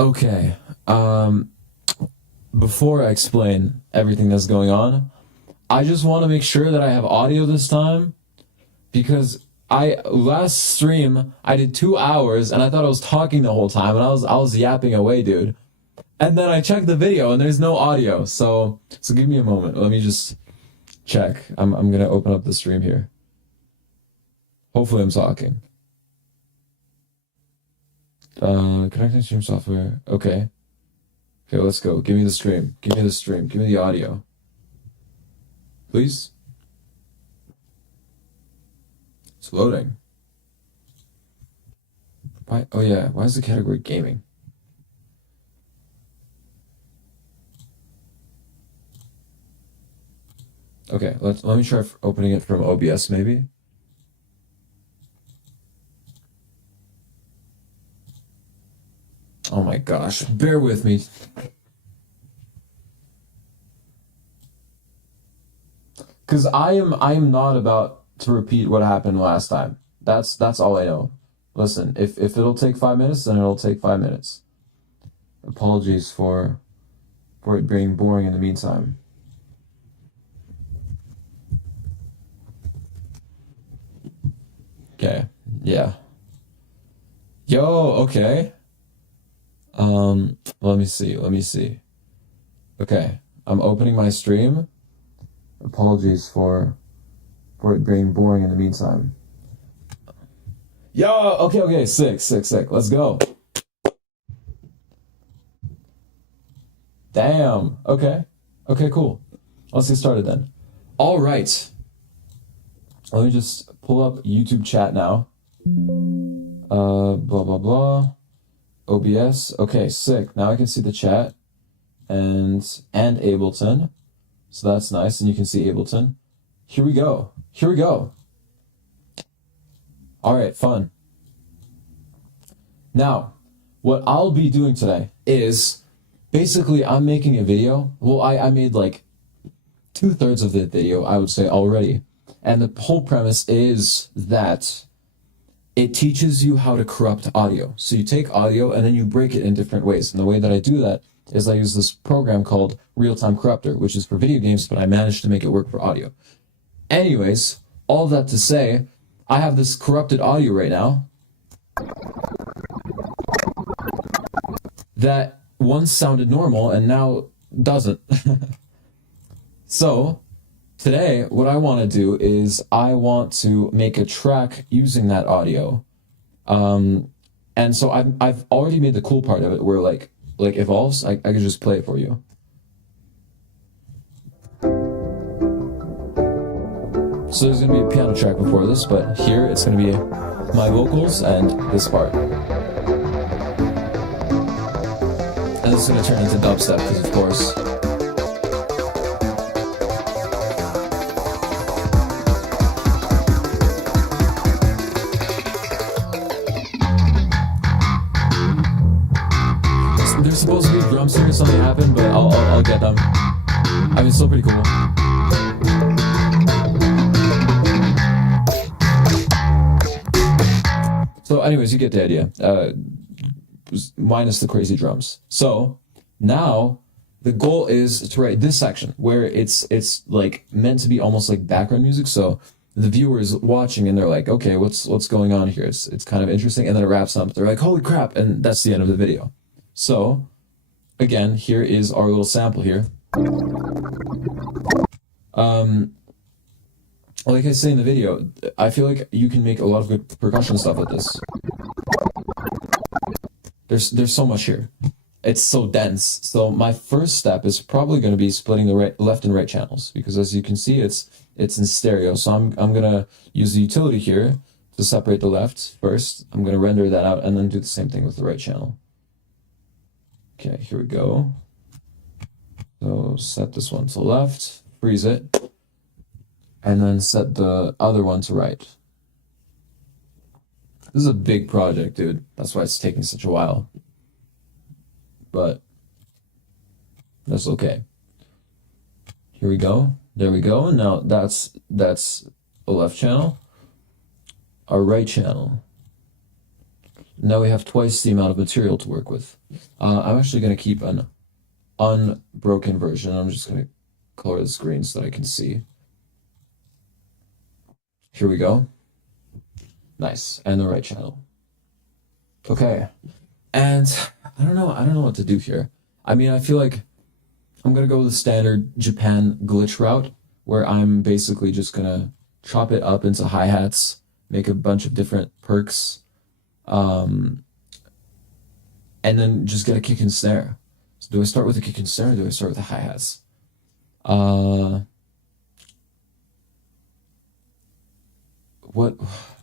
Okay. Um, Before I explain everything that's going on, I just want to make sure that I have audio this time because I last stream I did 2 hours and I thought I was talking the whole time and I was yapping away, dude. And then I checked the video and there's no audio. So give me a moment. Let me just check. I'm gonna open up the stream here. Hopefully I'm talking. Connecting stream software. Okay. Okay, let's go. Give me the stream. Give me the stream. Give me the audio. Please. It's loading. Why? Oh yeah. Why is the category gaming? Okay, let me try opening it from OBS maybe. Oh my gosh. Bear with me. Cause I am not about to repeat what happened last time. That's all I know. Listen, if it'll take 5 minutes, then it'll take 5 minutes. Apologies for it being boring in the meantime. Okay. Yeah. Yo, okay. Let me see. Let me see. Okay. I'm opening my stream. Apologies for it being boring in the meantime. Yo, okay, okay, sick, sick, sick. Let's go. Damn. Okay. Okay, cool. Let's get started then. All right. Let me just pull up YouTube chat now. Blah blah blah. OBS. Okay, sick. Now I can see the chat and Ableton. So that's nice, and you can see Ableton. Here we go. Here we go. All right, fun. Now, what I'll be doing today is basically I'm making a video. Well, I made like 2/3 of the video, I would say already. And the whole premise is that it teaches you how to corrupt audio. So you take audio and then you break it in different ways. And the way that I do that is I use this program called Real-Time Corrupter, which is for video games, but I managed to make it work for audio. Anyways, all that to say, I have this corrupted audio right now that once sounded normal and now doesn't. So today, what I want to do is I want to make a track using that audio. And so I've already made the cool part of it where like evolves. I could just play it for you. So there's gonna be a piano track before this, but here it's gonna be my vocals and this part. And this is gonna turn into dubstep because of course. There's supposed to be drums here, something happened, but I'll get them. I mean, it's still pretty cool. So anyways, you get the idea. Minus the crazy drums. So now the goal is to write this section where it's like meant to be almost like background music. So the viewer is watching and they're like, okay, what's going on here? It's kind of interesting, and then it wraps up. They're like, holy crap, and that's the end of the video. So again, here is our little sample here. Like I say in the video, I feel like you can make a lot of good percussion stuff with this. There's so much here. It's so dense. So my first step is probably going to be splitting the left and right channels, because as you can see, it's in stereo. So I'm gonna use the utility here to separate the left first. I'm gonna render that out and then do the same thing with the right channel. Okay, here we go. So set this one to left, freeze it, and then set the other one to right. This is a big project, dude. That's why it's taking such a while. But that's okay. Here we go. There we go. Now that's the left channel. Our right channel. Now we have twice the amount of material to work with. I'm actually going to keep an unbroken version. I'm just going to color this green so that I can see. Here we go. Nice. And the right channel. Okay. And I don't know what to do here. I mean, I feel like I'm gonna go with the standard Japan glitch route, where I'm basically just gonna chop it up into hi-hats, make a bunch of different perks, um, and then just get a kick and snare. So do I start with a kick and snare or do I start with the hi-hats? Uh, what?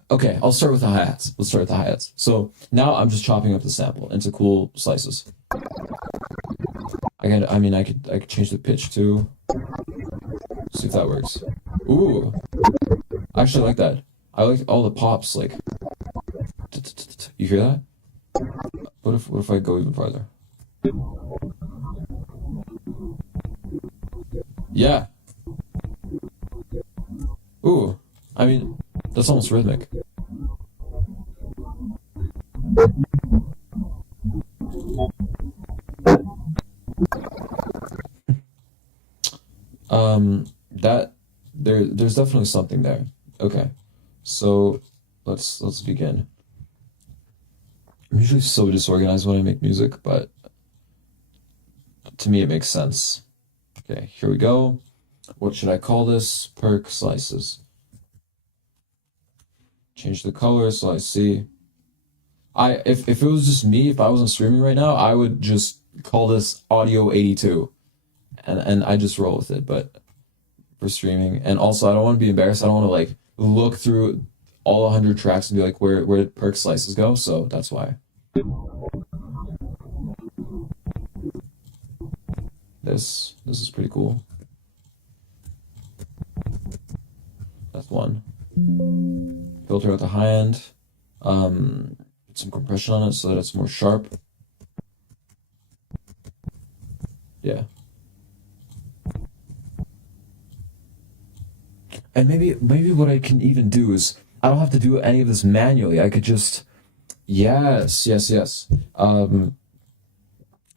Okay, I'll start with the hi-hats. Let's start with the hi-hats. So now I'm just chopping up the sample into cool slices. I could change the pitch too. See if that works. Ooh, I actually like that. I like all the pops. Like, you hear that? What if I go even farther? Yeah. Ooh, I mean, that's almost rhythmic. That there's definitely something there. Okay, so let's begin. I'm usually so disorganized when I make music, but to me it makes sense. Okay, here we go. What should I call this? Perk slices. Change the color so I see. If it was just me, if I wasn't streaming right now, I would just call this Audio 82, and I just roll with it. But for streaming, and also I don't want to be embarrassed. I don't want to like look through all 100 tracks and be like, where did perk slices go? So that's why. This is pretty cool. That's one. Filter at the high end. Put some compression on it so that it's more sharp. Yeah. And maybe what I can even do is I don't have to do any of this manually. I could just yes.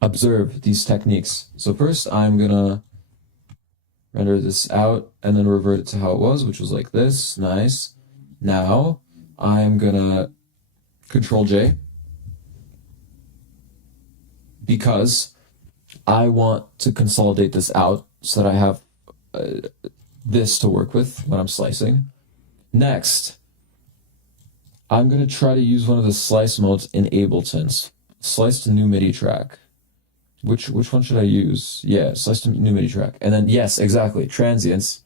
Observe these techniques. So first I'm gonna render this out and then revert it to how it was, which was like this. Nice. Now I'm gonna Control J because I want to consolidate this out so that I have this to work with when I'm slicing. Next, I'm gonna try to use one of the slice modes in Ableton's. Slice to new MIDI track. Which one should I use? Yeah, slice to new MIDI track. And then yes, exactly. Transients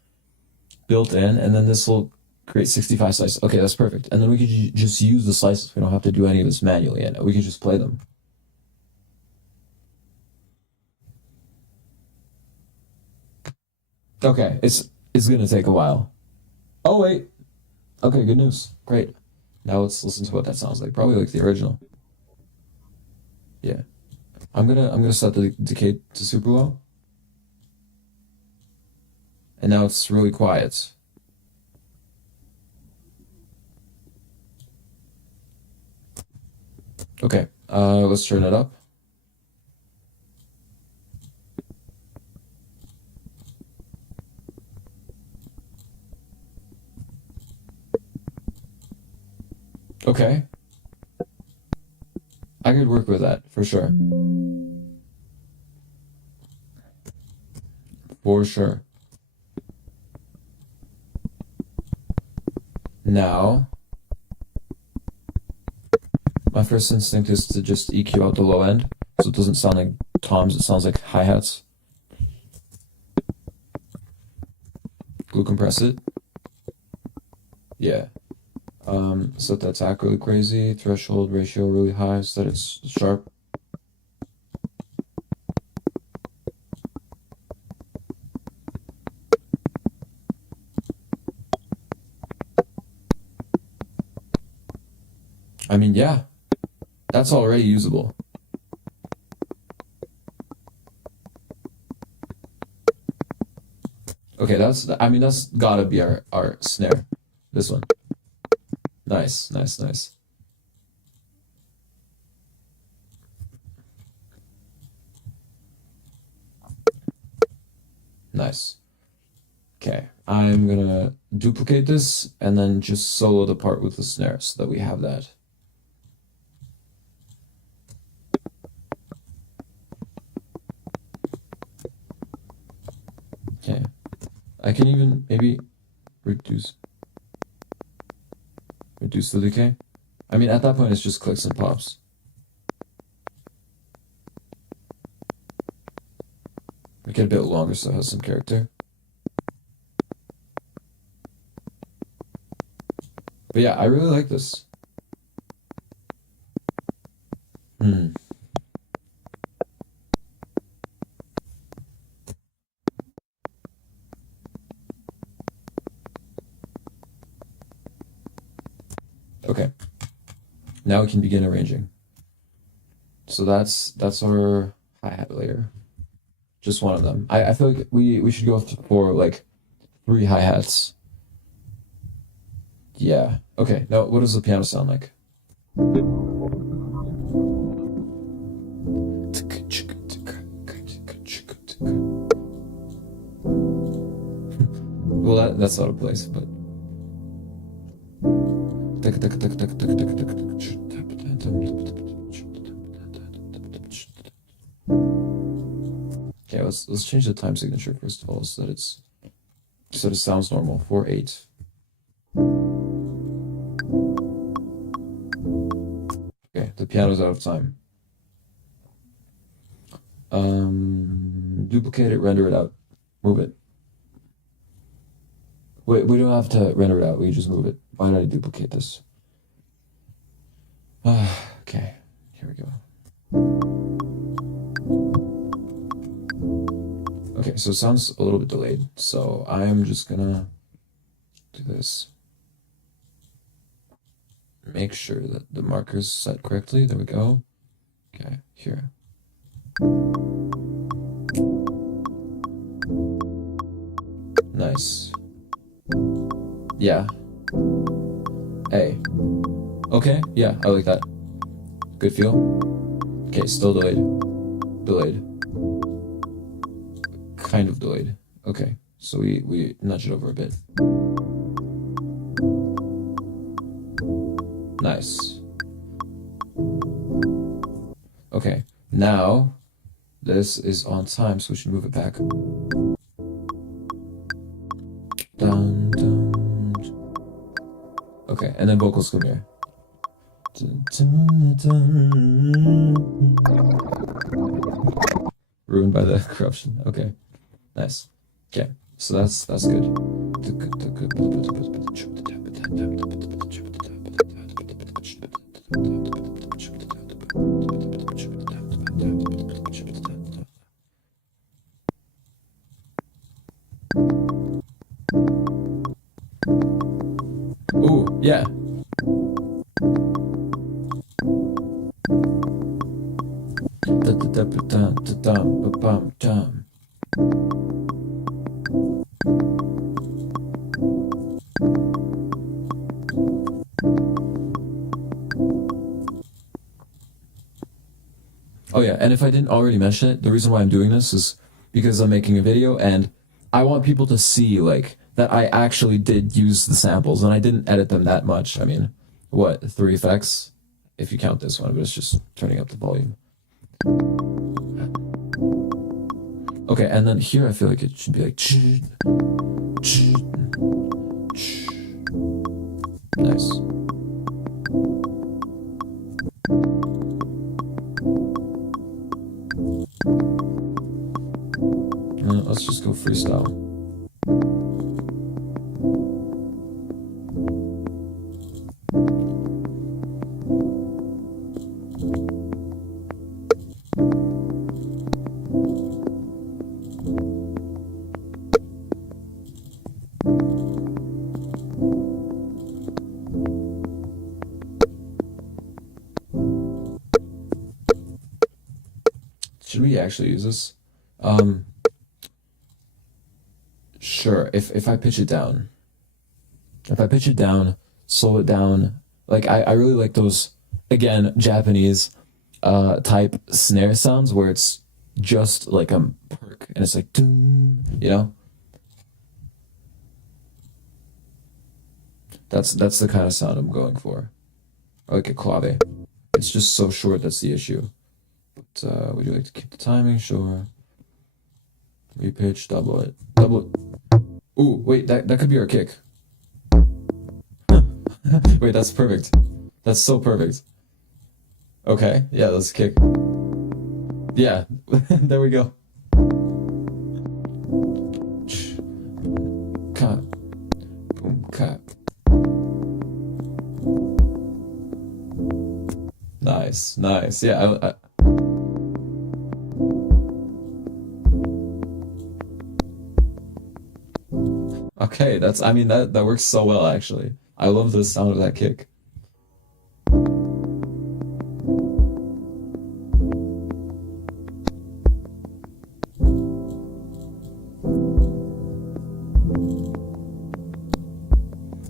built in, and then this will create 65 slices. Okay, that's perfect. And then we could just use the slices. We don't have to do any of this manually, and we can just play them. Okay, it's gonna take a while. Oh wait. Okay, good news. Great. Now let's listen to what that sounds like. Probably like the original. Yeah. I'm gonna set the decay to super low. And now it's really quiet. Okay, let's turn it up. Okay. I could work with that for sure. For sure. Now, my first instinct is to just EQ out the low end so it doesn't sound like toms, it sounds like hi-hats. Glue compress it. Yeah. Set the attack really crazy, threshold ratio really high so that it's sharp. I mean, yeah, that's already usable. Okay, that's gotta be our snare. This one. Nice. Nice. Okay, I'm gonna duplicate this and then just solo the part with the snare so that we have that. Okay, I can even maybe reduce the decay. I mean, at that point, it's just clicks and pops. Make it a bit longer so it has some character. But yeah, I really like this. Okay. Now we can begin arranging. So that's our hi-hat layer. Just one of them. I feel like we should go for like 3 hi-hats. Yeah. Okay. Now, what does the piano sound like? Well, that's out of place, but. Okay, let's change the time signature first of all, so that it sounds normal. 4/8. Okay, the piano's out of time. Duplicate it, render it out, move it. Wait, we don't have to render it out. We just move it. Why did I duplicate this? Okay, here we go. Okay, so it sounds a little bit delayed. So I'm just gonna do this. Make sure that the marker's set correctly. There we go. Okay, here. Nice. Yeah. Hey. Okay, yeah, I like that. Good feel. Okay, still delayed. Delayed. Kind of delayed. Okay, so we nudge it over a bit. Nice. Okay, now this is on time, so we should move it back. Dun, dun. Okay, and then vocals come here. Dun, dun, dun. Ruined by the corruption. Okay, nice. Okay, so that's good. Ooh, yeah. Oh yeah, and if I didn't already mention it, the reason why I'm doing this is because I'm making a video and I want people to see like that I actually did use the samples and I didn't edit them that much. I mean, what, 3 effects? If you count this one, but it's just turning up the volume. Okay, and then here I feel like it should be like nice. Let's just go freestyle. Should we actually use this? Sure, if I pitch it down. If I pitch it down, slow it down, like I really like those, again, Japanese type snare sounds where it's just like a perk, and it's like, ding, you know? That's the kind of sound I'm going for. Or like a clave. It's just so short, that's the issue. But would you like to keep the timing? Sure. Repitch, double it. Double it. Ooh, wait, that could be our kick. Wait, that's perfect. That's so perfect. Okay, yeah, let's kick. Yeah, there we go. Cut. Boom, cut. Nice, nice. Yeah, okay, I mean, that works so well, actually. I love the sound of that kick.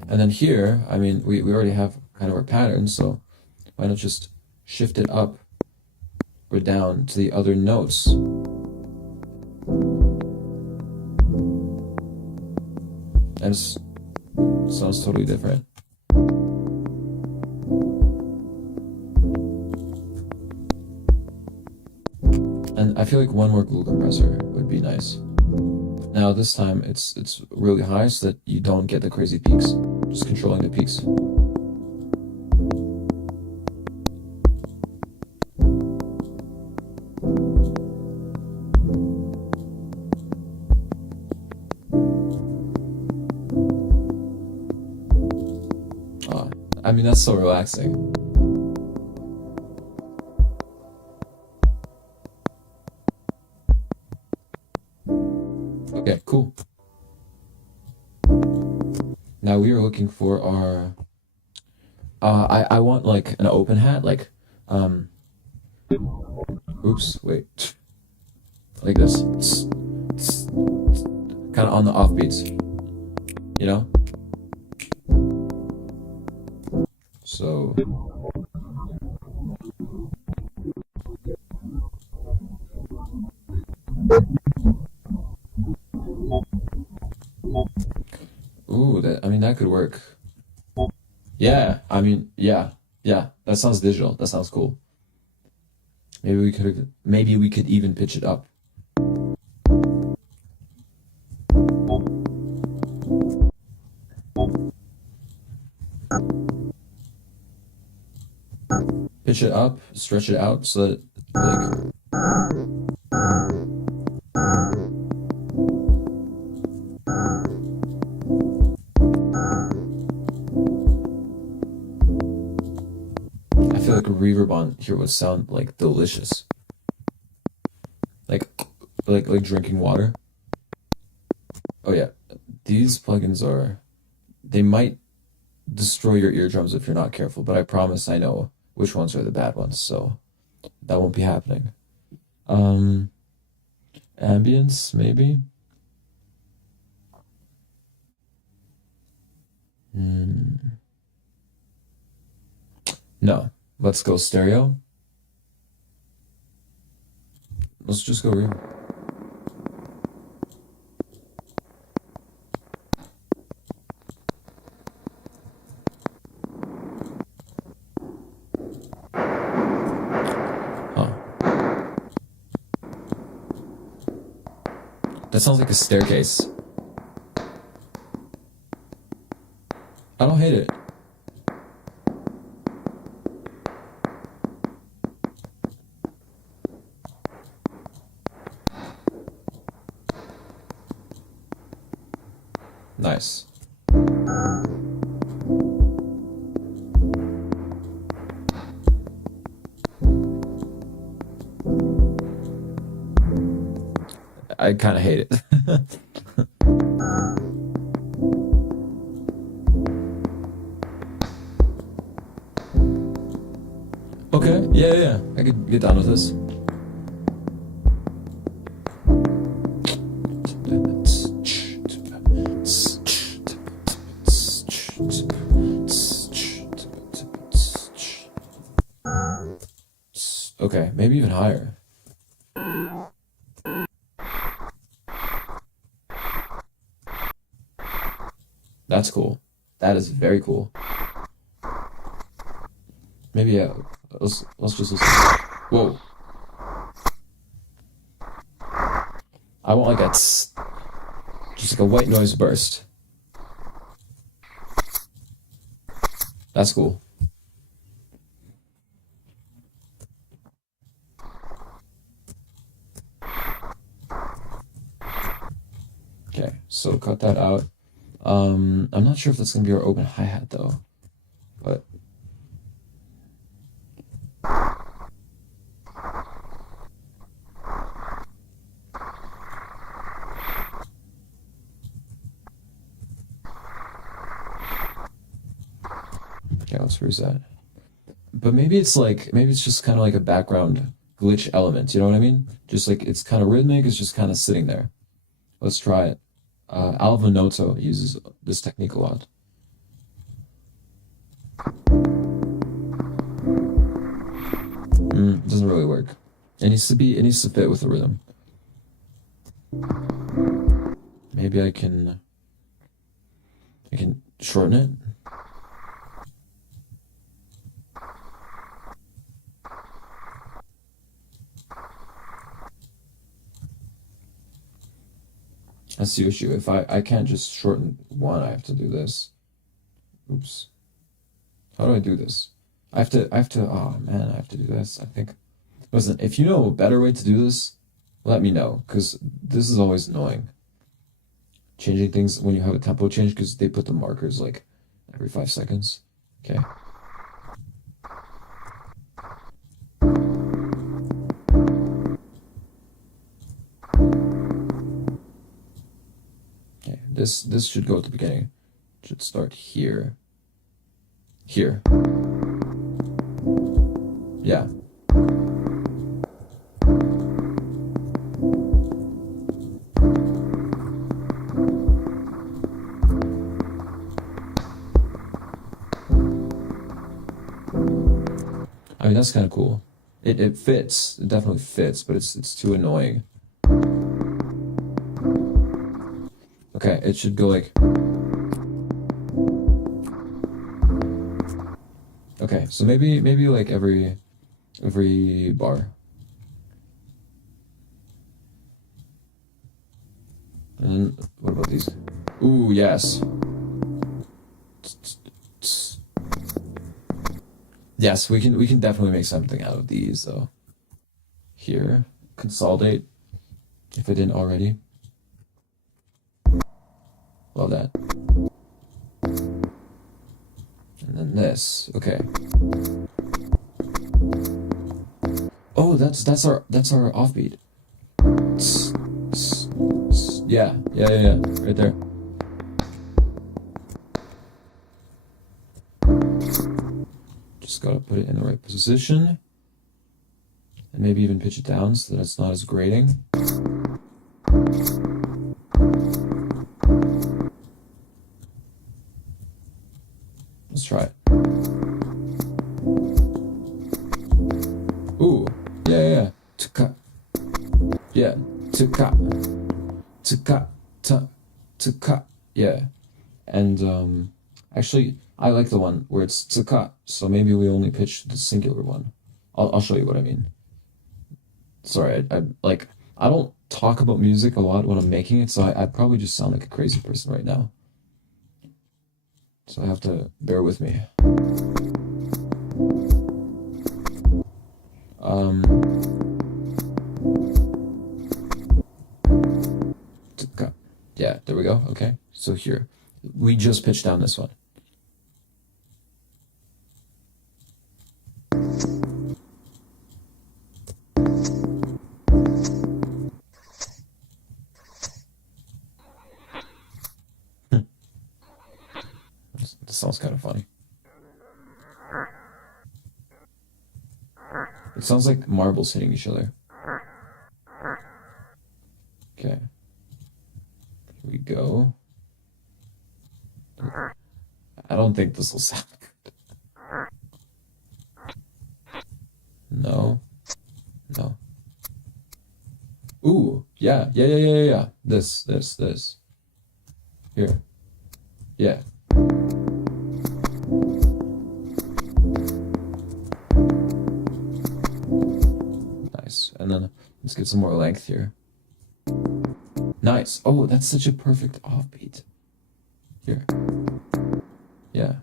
And then here, I mean, we already have kind of our pattern, so why not just shift it up or down to the other notes? And it sounds totally different. And I feel like one more glue compressor would be nice. Now this time it's really high so that you don't get the crazy peaks. Just controlling the peaks. I mean, that's so relaxing. Okay, cool. Now we are looking for our I want like an open hat, like oops, wait. Like this. Kind of on the offbeats. You know? So ooh, I mean that could work. Yeah, I mean, yeah. That sounds digital. That sounds cool. Maybe we could even pitch it up. Pitch it up, stretch it out so that like I feel like a reverb on here would sound like delicious. Like like drinking water. Oh yeah. These plugins they might destroy your eardrums if you're not careful, but I promise I know which ones are the bad ones, so that won't be happening. Um, Ambience, maybe? Hmm. No. Let's go stereo. Let's just go real. Huh. That sounds like a staircase. I don't hate it. Nice. I kind of hate it. Okay, yeah. I could get down with this. Okay, maybe even higher. That's cool. That is very cool. Maybe yeah. Let's just listen. Whoa. I want like a just like a white noise burst. That's cool. Okay, so cut that out. I'm not sure if that's gonna be our open hi-hat though, but okay, let's reset. But maybe it's just kind of like a background glitch element. You know what I mean? Just like it's kind of rhythmic. It's just kind of sitting there. Let's try it. Alva Noto uses this technique a lot. It doesn't really work. It needs to fit with the rhythm. Maybe I can shorten it. That's the issue. If I can't just shorten one, I have to do this. Oops. How do I do this? Oh man, I have to do this. I think, listen, if you know a better way to do this, let me know, because this is always annoying. Changing things when you have a tempo change, because they put the markers like every 5 seconds. Okay. Okay, this should go at the beginning. Should start here. Here. Yeah. I mean, that's kind of cool. It fits. It definitely fits, but it's too annoying. Okay, it should go like. Okay, so maybe like every bar. And then what about these? Ooh, yes. Yes, we can definitely make something out of these though. Here, consolidate if it didn't already. Love that. And then this. Okay. Oh, that's our offbeat. Yeah. Right there. Just gotta put it in the right position. And maybe even pitch it down so that it's not as grating. Let's try it. Ooh, yeah. To-cut. Yeah, to-cut. To-cut. To-cut. Yeah. And actually, I like the one where it's to-cut. So maybe we only pitch the singular one. I'll show you what I mean. Sorry, I don't talk about music a lot when I'm making it, so I probably just sound like a crazy person right now. So I have to bear with me. Um, yeah, there we go. Okay, so here, we just pitched down this one. This sounds kind of funny. It sounds like marbles hitting each other. Okay. Here we go. I don't think this will sound good. No. No. Ooh, yeah. This. Here. Yeah. Nice. And then let's get some more length here. Nice. Oh, that's such a perfect offbeat. Here. Yeah.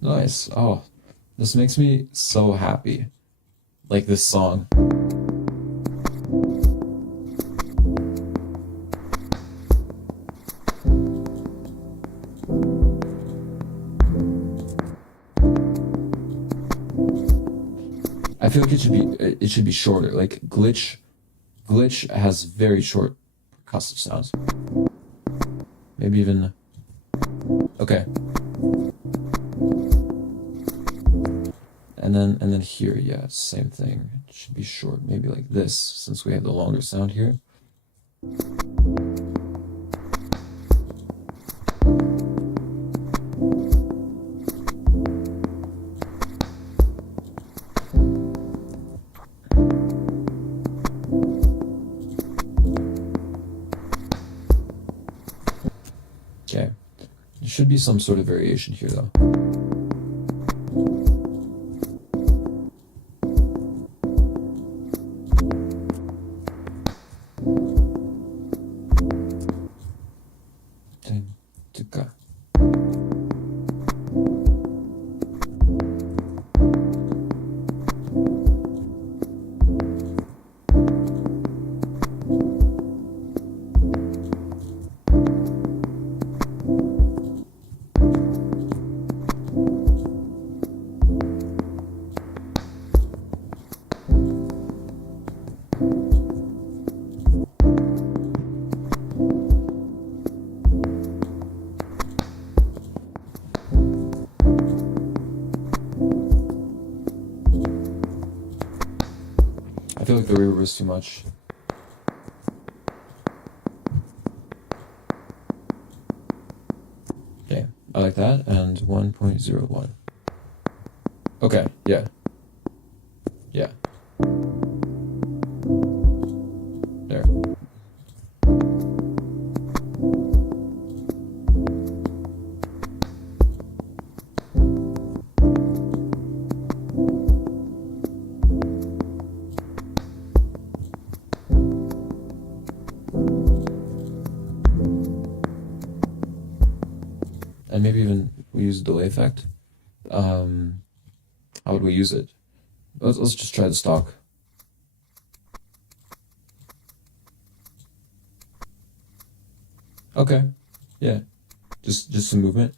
Nice. Oh, this makes me so happy. Like this song. I feel like it should be shorter. Like glitch has very short percussive sounds. Maybe even okay. And then here, yeah, same thing. It should be short, maybe like this, since we have the longer sound here. Okay. There should be some sort of variation here though. Tuka. I feel like the reverb is too much. Okay, I like that, and 1.01. Okay, yeah. Yeah. There. And maybe even we use delay effect. How would we use it? Let's just try the stock. Okay. Yeah. Just some movement.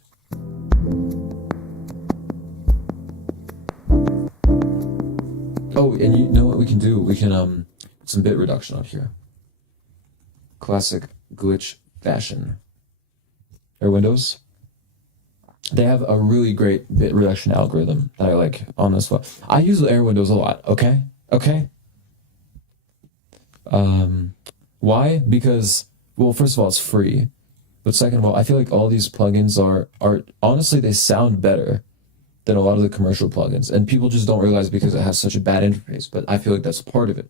Oh, and you know what we can do? We can put some bit reduction on here. Classic glitch fashion. Air Windows. They have a really great bit reduction algorithm that I like on this one. I use Air Windows a lot, okay? Okay? Why? Because, well, first of all, it's free. But second of all, I feel like all these plugins are honestly, they sound better than a lot of the commercial plugins. And people just don't realize because it has such a bad interface. But I feel like that's part of it.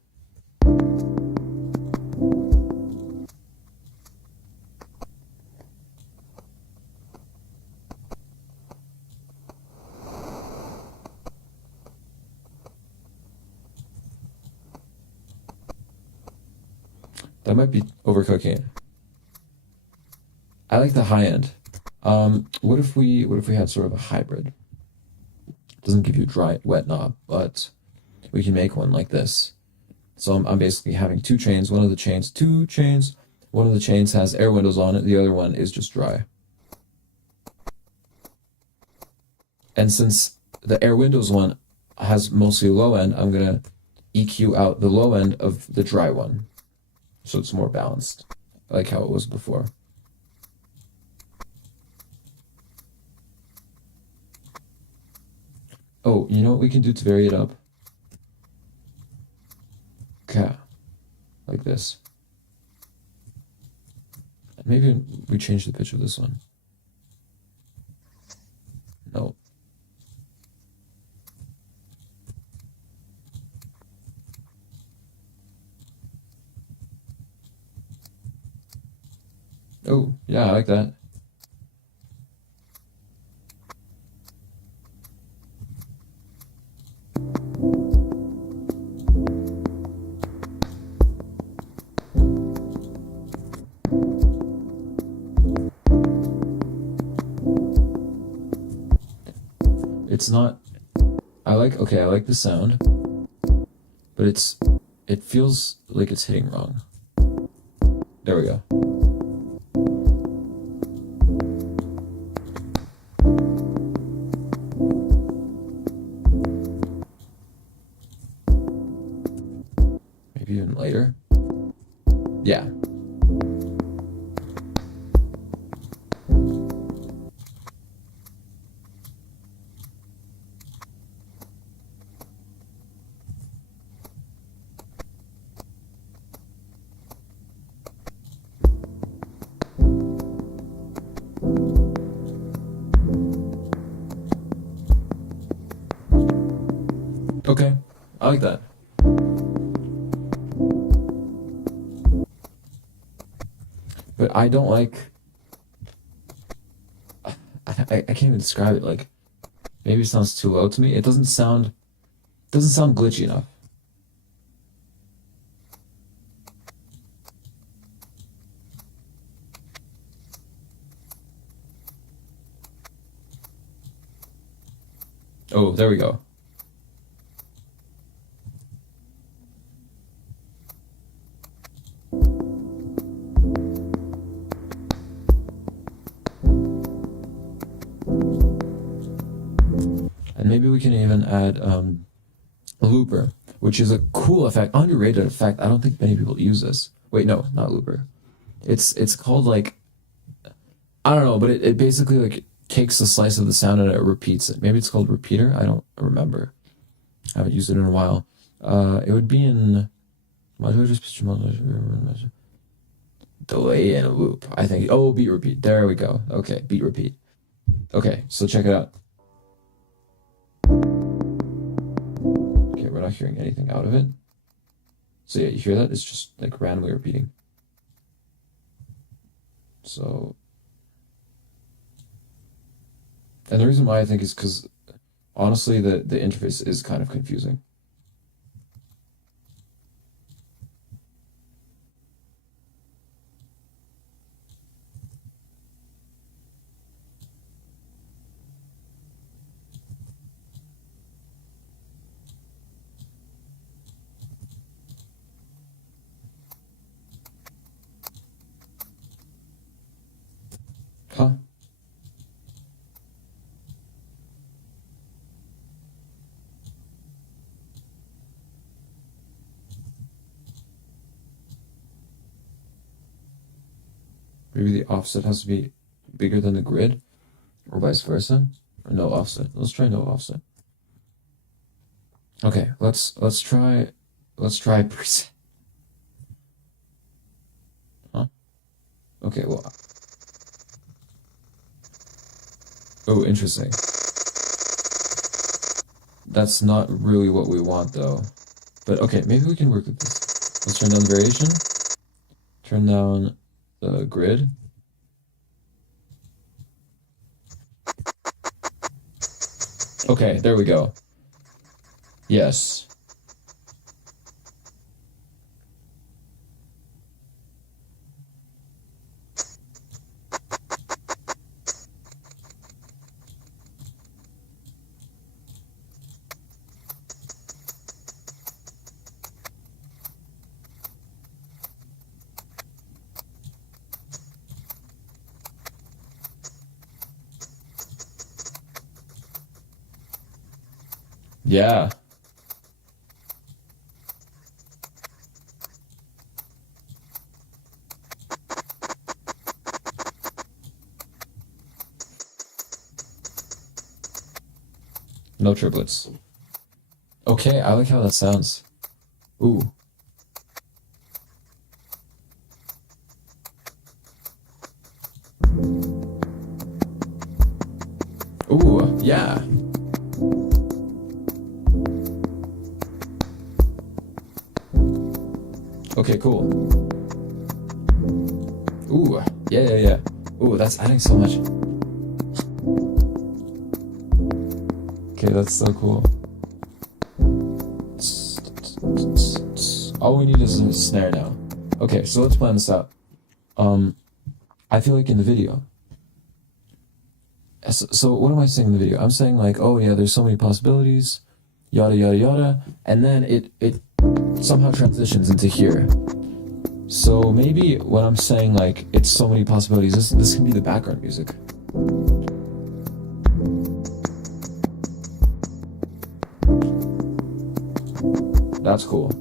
That might be overcooking it. I like the high end. What if we had sort of a hybrid? It doesn't give you dry wet knob, but we can make one like this. So I'm basically having two chains. Two chains. One of the chains has Air Windows on it. The other one is just dry. And since the Air Windows one has mostly low end, I'm gonna EQ out the low end of the dry one, so it's more balanced, like how it was before. Oh, you know what we can do to vary it up? Okay, like this. Maybe we change the pitch of this one. No. Oh, yeah, I like that. It's not, okay, I like the sound, but it feels like it's hitting wrong. There we go. Maybe even later. Yeah. Okay, I like that. But I don't like. I can't even describe it. Like maybe it sounds too low to me. It doesn't sound glitchy enough. Oh, there we go. And maybe we can even add a looper, which is a cool effect, underrated effect. I don't think many people use this. Wait, no, not looper. It's called like I don't know, but it basically like takes a slice of the sound and it repeats it. Maybe it's called repeater. I don't remember. I haven't used it in a while. It would be in delay and a loop. I think. Oh, beat repeat. There we go. Okay, beat repeat. Okay, so check it out. Okay, we're not hearing anything out of it. So yeah, you hear that? It's just like randomly repeating. So, and the reason why I think is because honestly, the interface is kind of confusing. Huh? Maybe the offset has to be bigger than the grid, or vice versa. Or no offset. Let's try no offset. Okay, let's try preset. Huh? Okay, well, oh, interesting. That's not really what we want though. But okay, maybe we can work with this. Let's turn down the variation. Turn down the grid. Okay, there we go. Yes. Yeah. No triplets. Okay, I like how that sounds. Ooh. Ooh, yeah. Okay, cool. Ooh. Yeah, yeah, yeah. Ooh, that's adding so much. Okay, that's so cool. All we need is a snare now. Okay, so let's plan this out. Um, I feel like in the video. So what am I saying in the video? I'm saying like, oh yeah, there's so many possibilities, yada yada yada, and then it somehow transitions into here. So maybe when I'm saying like it's so many possibilities, this can be the background music. That's cool.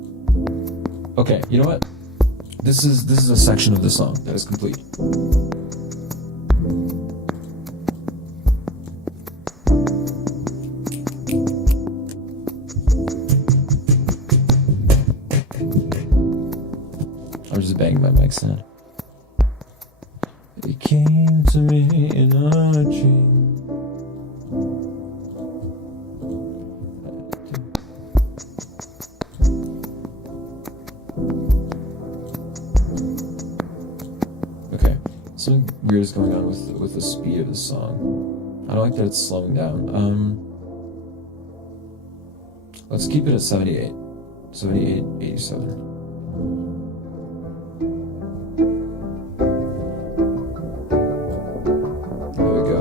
Okay, you know what? This is a section of the song that is complete. I'm just banging my mic stand. It came to me in a dream. Okay, something weird is going on with the speed of the song. I don't like that it's slowing down. Let's keep it at 78. 78, 87. There we go.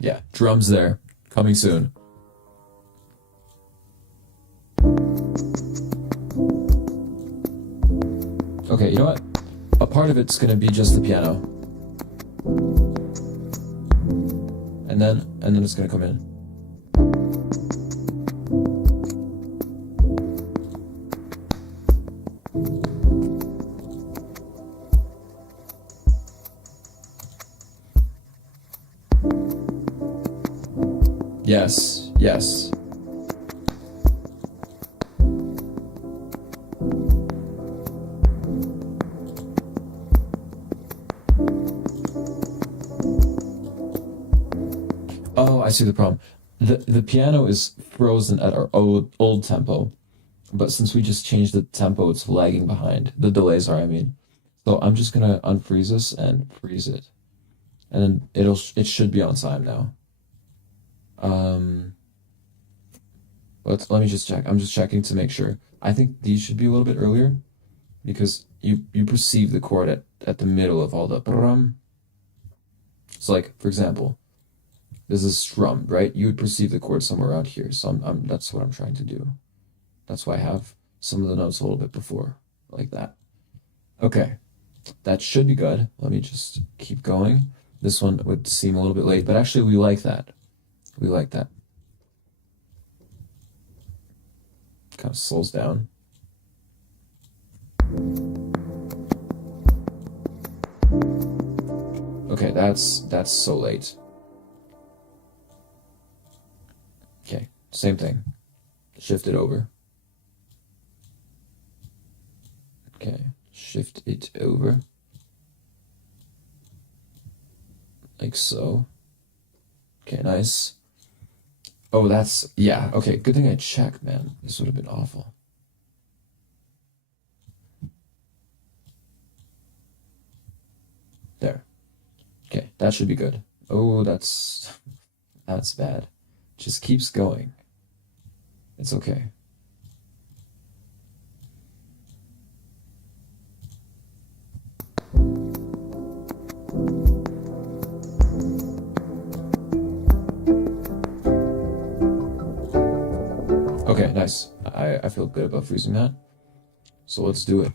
Yeah, drums there. Coming soon. Okay, you know what? A part of it's gonna be just the piano. And then it's gonna come in. Yes, yes. Oh, I see the problem. The piano is frozen at our old tempo, but since we just changed the tempo, it's lagging behind. The delays are, I mean. So I'm just gonna unfreeze this and freeze it, and then it should be on time now. Um, let me just check. I'm just checking to make sure. I think these should be a little bit earlier because you perceive the chord at the middle of all the brum. So like for example, this is strummed, right? You would perceive the chord somewhere around here. So that's what I'm trying to do. That's why I have some of the notes a little bit before, like that. Okay, that should be good. Let me just keep going. This one would seem a little bit late, but actually we like that. We like that. Kind of slows down. Okay, that's so late. Okay, same thing. Shift it over. Okay, shift it over. Like so. Okay, nice. Oh, yeah, okay, good thing I checked, man. This would have been awful. There. Okay, that should be good. Oh, that's bad. Just keeps going. It's okay. Okay, nice. I feel good about freezing that. So let's do it.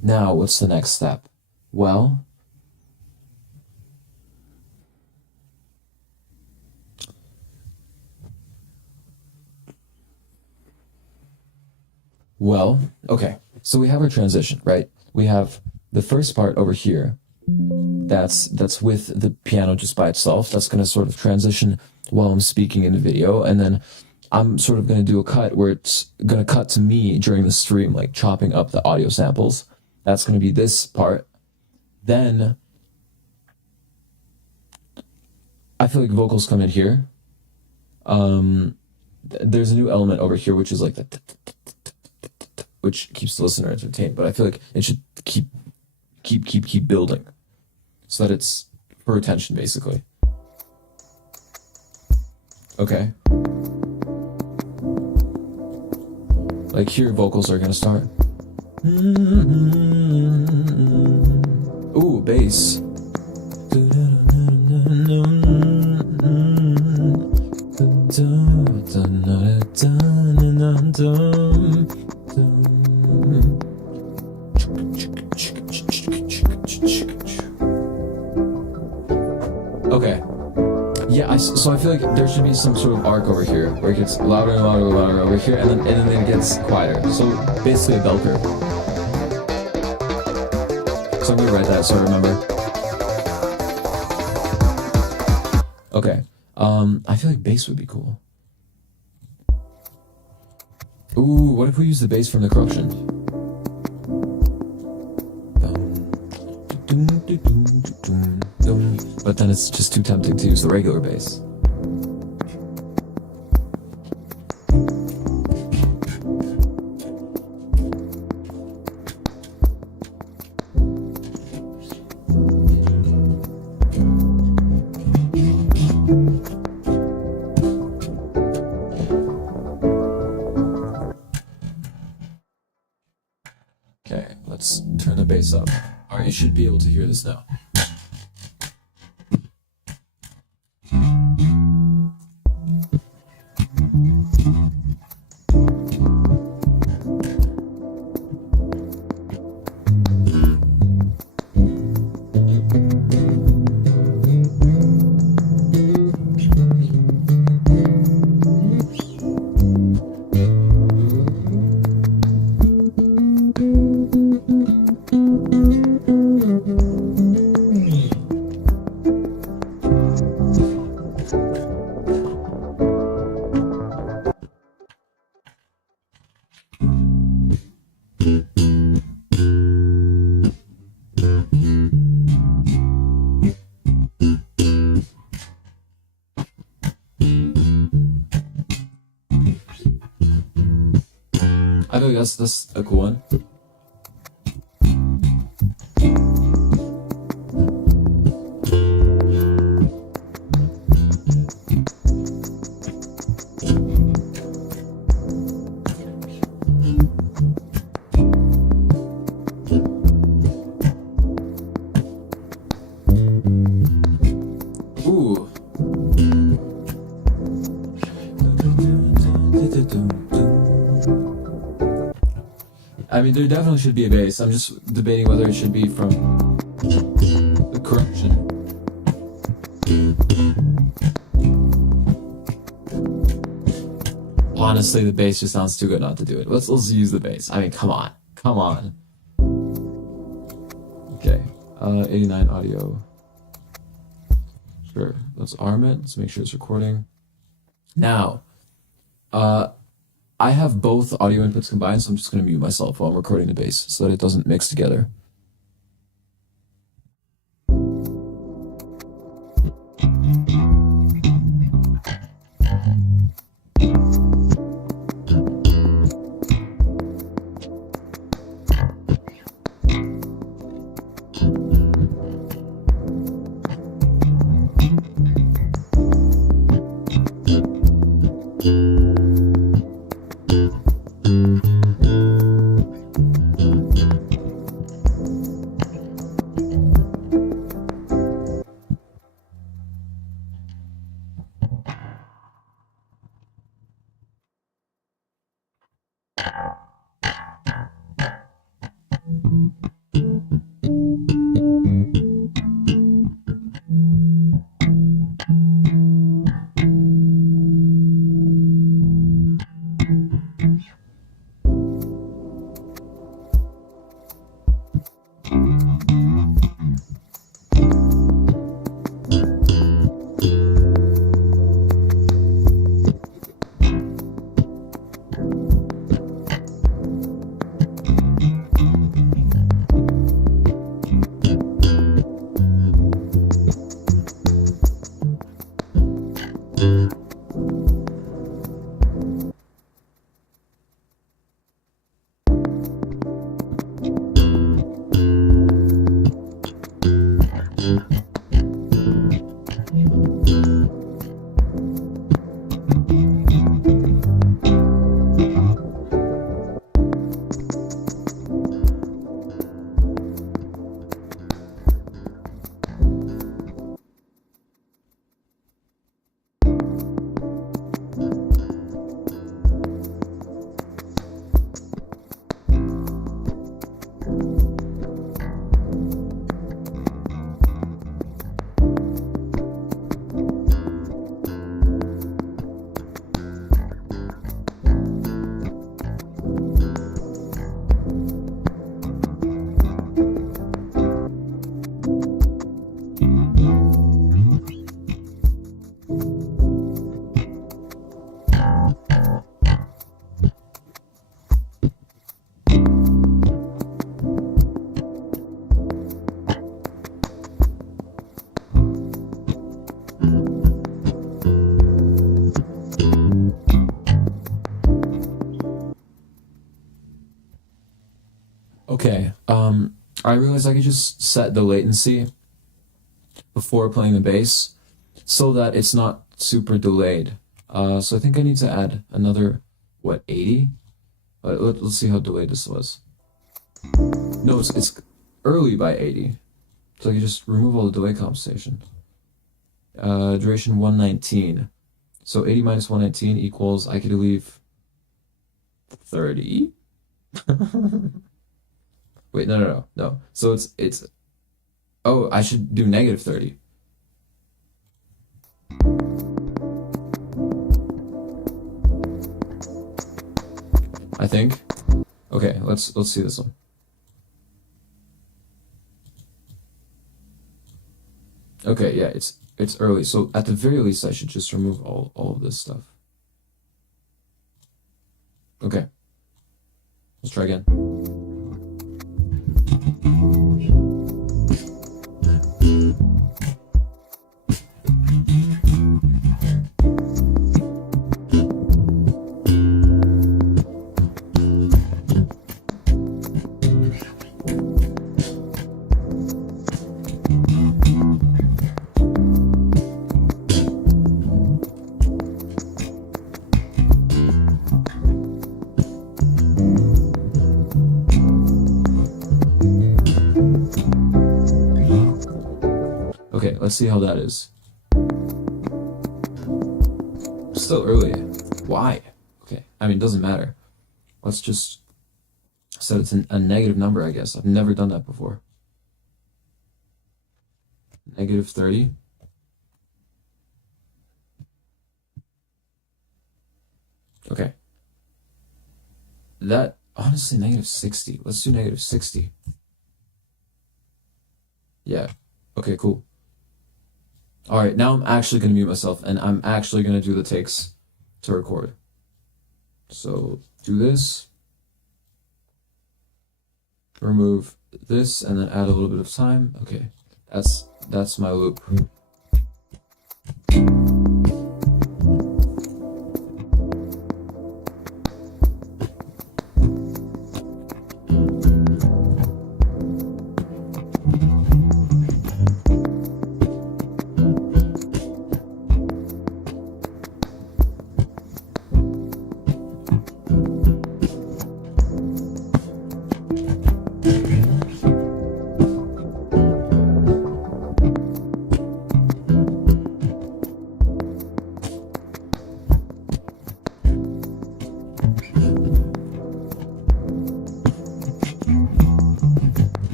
Now, what's the next step? Well, okay. So we have our transition, right? We have the first part over here, that's with the piano just by itself. That's going to sort of transition while I'm speaking in the video, and then I'm sort of going to do a cut where it's going to cut to me during the stream, like chopping up the audio samples. That's going to be this part. Then I feel like vocals come in here. There's a new element over here, which is like the which keeps the listener entertained, but I feel like it should keep building so that it's for attention, basically. Okay. Like here, vocals are gonna start. Ooh, bass. Okay. Yeah, so I feel like there should be some sort of arc over here where it gets louder and louder and louder over here, and then it gets quieter. So basically a bell curve. So I'm gonna write that so I remember. Okay. I feel like bass would be cool. Ooh, what if we use the bass from the Corruption? But then it's just too tempting to use the regular bass. Okay, let's turn the bass up. Alright, you should be able to hear this now. I feel like that's a cool one. Ooh. I mean, there definitely should be a bass. I'm just debating whether it should be from the Corruption. Honestly, the bass just sounds too good not to do it. Let's use the bass. I mean, come on. Okay, 89 audio. Sure, let's arm it. Let's make sure it's recording. Now, I have both audio inputs combined, so I'm just going to mute myself while I'm recording the bass so that it doesn't mix together. Okay, I realized I could just set the latency before playing the bass so that it's not super delayed. So I think I need to add another, what, 80? Let's see how delayed this was. No, it's early by 80. So I can just remove all the delay compensation. Duration 119. So 80 minus 119 equals, I could leave 30? Wait, no. So it's, oh, I should do negative 30. I think. Okay, let's see this one. Okay, yeah, it's early. So at the very least, I should just remove all of this stuff. Okay. Let's try again. Okay, let's see how that is. Still early. Why? Okay, I mean, it doesn't matter. Let's just set it to a negative number, I guess. I've never done that before. Negative 30. Okay. That, honestly, negative 60. Let's do negative 60. Yeah. Okay, cool. All right, now I'm actually going to mute myself, and I'm actually going to do the takes to record. So do this, remove this, and then add a little bit of time. Okay, that's my loop.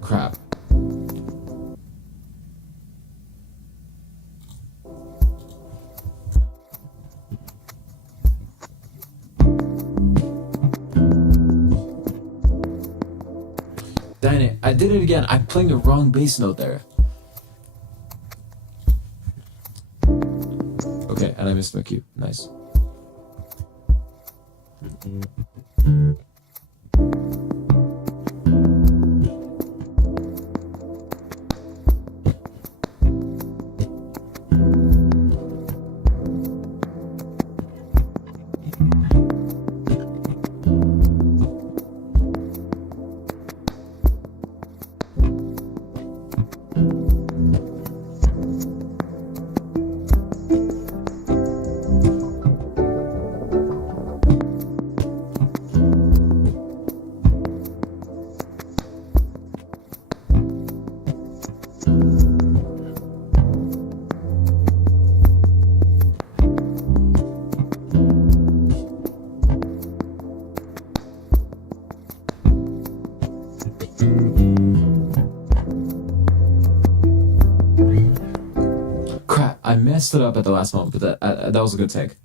Crap. Dang it, did it again. I'm playing the wrong bass note there. Okay, and I missed my cue. Nice. Crap, I messed it up at the last moment, but that was a good take.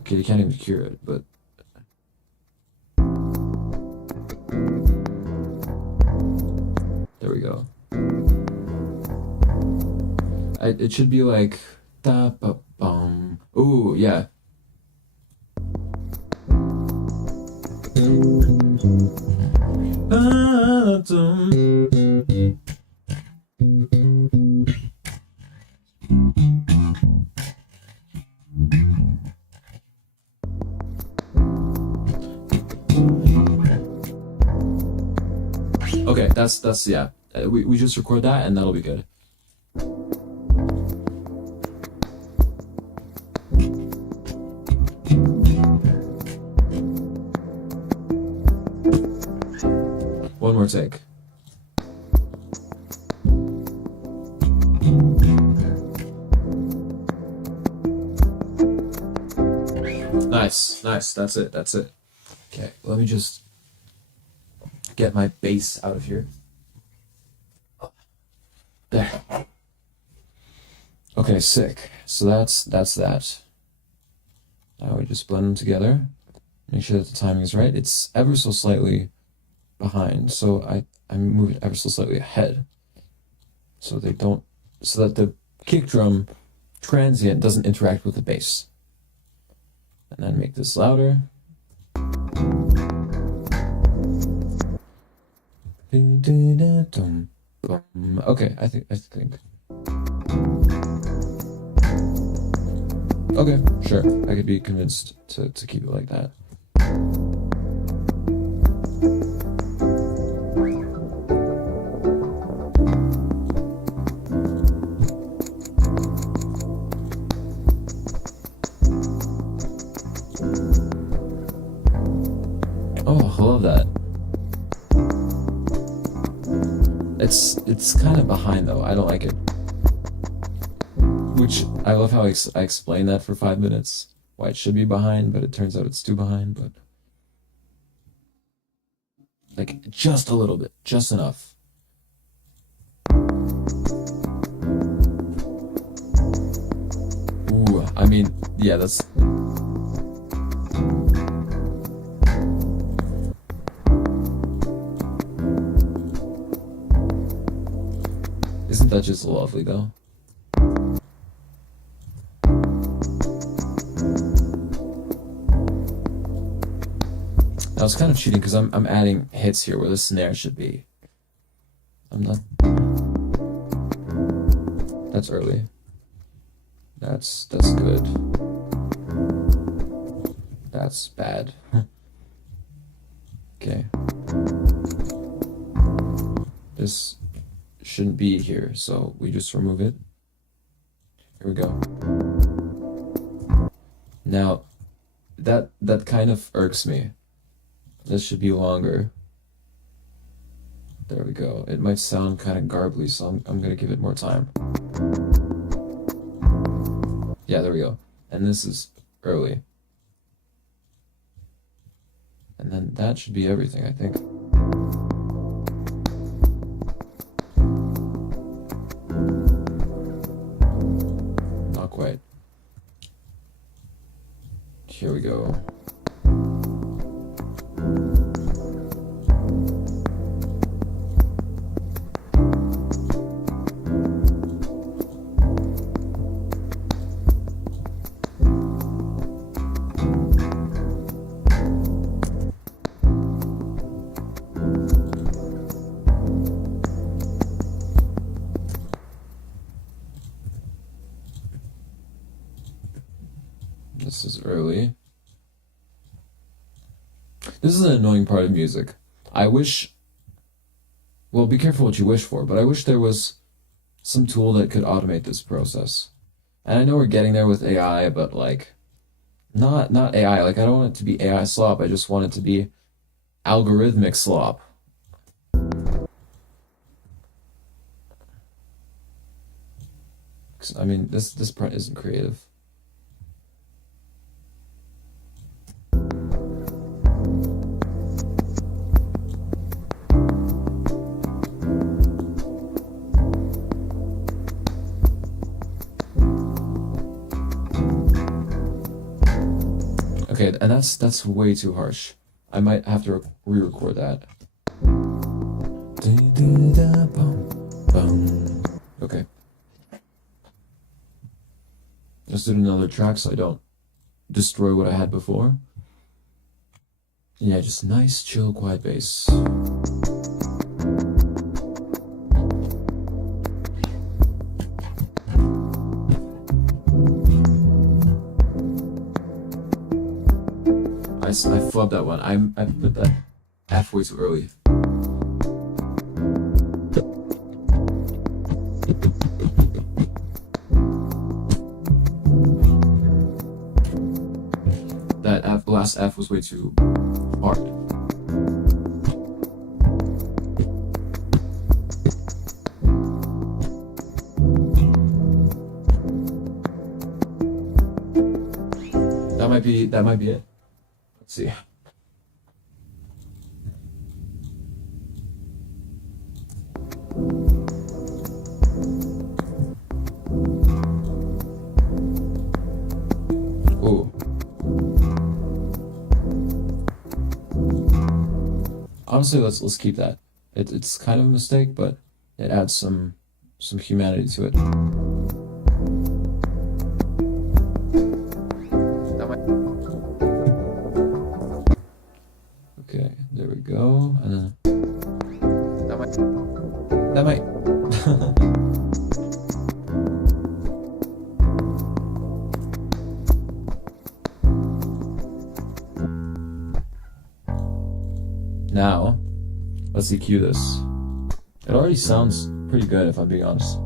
Okay, you can't even cure it, but there we go. It should be like da ba bum. Ooh, yeah. Okay, that's yeah. We just record that and that'll be good. One more take. Nice, nice. That's it. That's it. Okay, let me just get my bass out of here. There. Okay, sick. So that's that. Now we just blend them together. Make sure that the timing is right. It's ever so slightly behind, so I move it ever so slightly ahead. So they don't, so that the kick drum transient doesn't interact with the bass. And then make this louder. Okay, I think. Okay, sure. I could be convinced to keep it like that. Oh, I love that. It's kind of behind though. I don't like it. Which I love how I explained that for 5 minutes. Why it should be behind, but it turns out it's too behind. But like just a little bit, just enough. Ooh, I mean, yeah, that's. Isn't that just lovely though? I was kind of cheating because I'm adding hits here where the snare should be. I'm not. That's early. That's good. That's bad. Okay. This shouldn't be here, so we just remove it. Here we go. Now, that kind of irks me. This should be longer. There we go. It might sound kind of garbly, so I'm gonna give it more time. Yeah, there we go. And this is early. And then that should be everything, I think. Not quite. Here we go. This is an annoying part of music. I wish, well, be careful what you wish for, but I wish there was some tool that could automate this process. And I know we're getting there with AI, but like, not AI. Like, I don't want it to be AI slop. I just want it to be algorithmic slop. 'Cause, I mean, this part isn't creative. Okay, and that's way too harsh. I might have to re-record that. Okay. Let's do another track so I don't destroy what I had before. Yeah, just nice, chill, quiet bass. I flubbed that one. I put that F way too early. That last F was way too hard. That might be it. Let's see. Ooh. Honestly, let's keep that. It's kind of a mistake, but it adds some humanity to it. Okay, there we go, and then that might. Now, let's EQ this. It already sounds pretty good, if I'm being honest.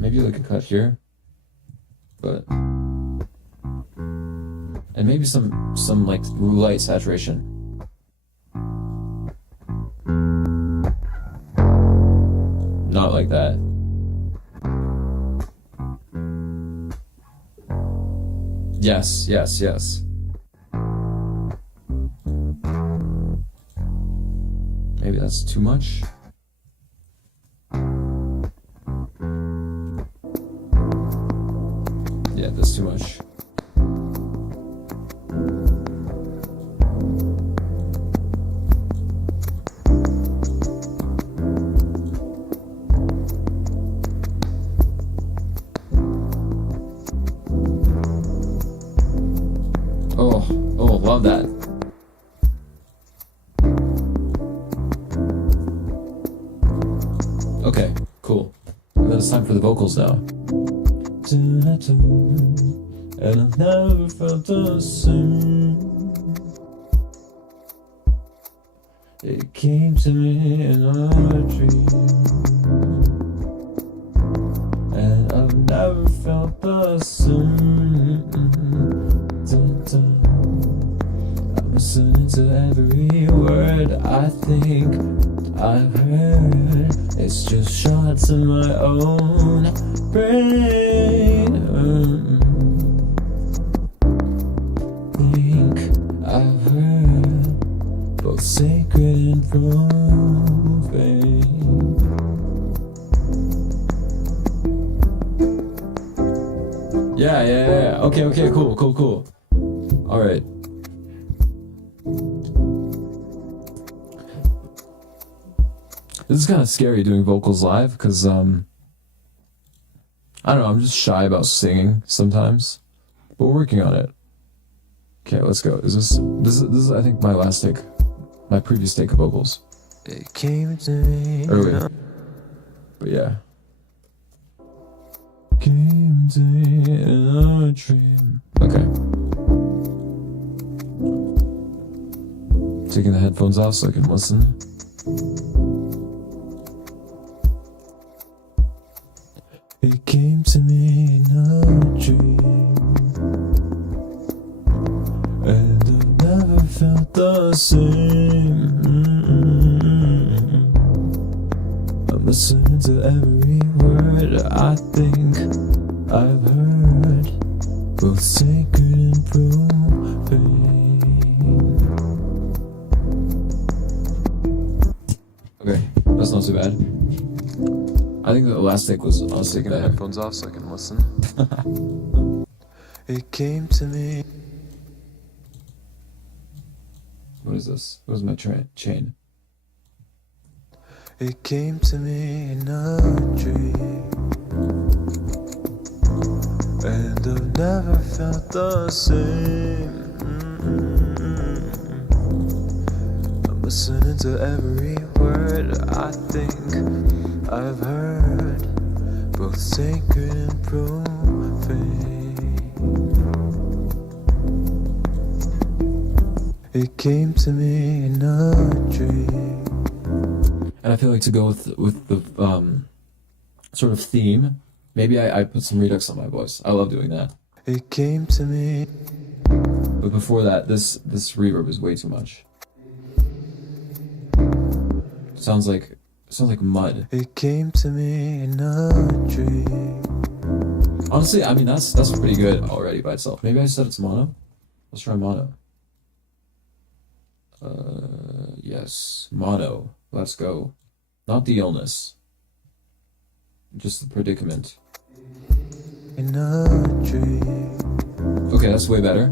Maybe like a cut here, but and maybe some like light saturation. Not like that. Yes. Maybe that's too much. Yeah, that's too much. Oh, love that. Okay, cool. And then it's time for the vocals now. And I never felt the same. It came to me in a dream, and I've never felt the same. I'm listening to every word I think I've heard. It's just shots in my own brain. Think I've heard both sacred and profane. Yeah. Okay, cool. All right. This is kind of scary doing vocals live because I don't know, I'm just shy about singing sometimes, but we're working on it. Okay, let's go. This is I think my previous take of vocals. It came to me earlier, but yeah. came to me in a dream. Okay. Taking the headphones off so I can listen. It came to me in a dream, and I've never felt the same. I'm listening to every word I think I've heard, both sacred and profane. Okay, that's not too bad. I think the last take was I was taking the headphones off so I can listen. It came to me. What is this? What is my chain? It came to me in a dream, and I've never felt the same. I'm listening to every word I think I've heard, both sacred and profane. It came to me in a dream. And I feel like to go with the sort of theme, maybe I put some redux on my voice. I love doing that. It came to me. But before that, this reverb is way too much. Sounds like mud. It came to me in a dream. Honestly, I mean that's pretty good already by itself. Maybe I said it's mono. Let's try mono. Yes, mono. Let's go. Not the illness. Just the predicament. In a dream. Okay, that's way better.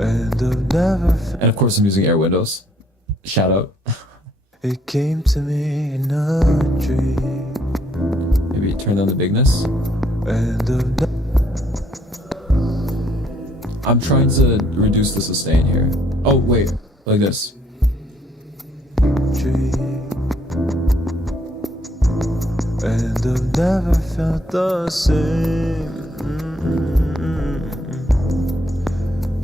And of course I'm using Air Windows. Shout out. It came to me in a dream. Maybe turn down the bigness. I'm trying to reduce the sustain here. Oh wait, like this. Dream. And I've never felt the same.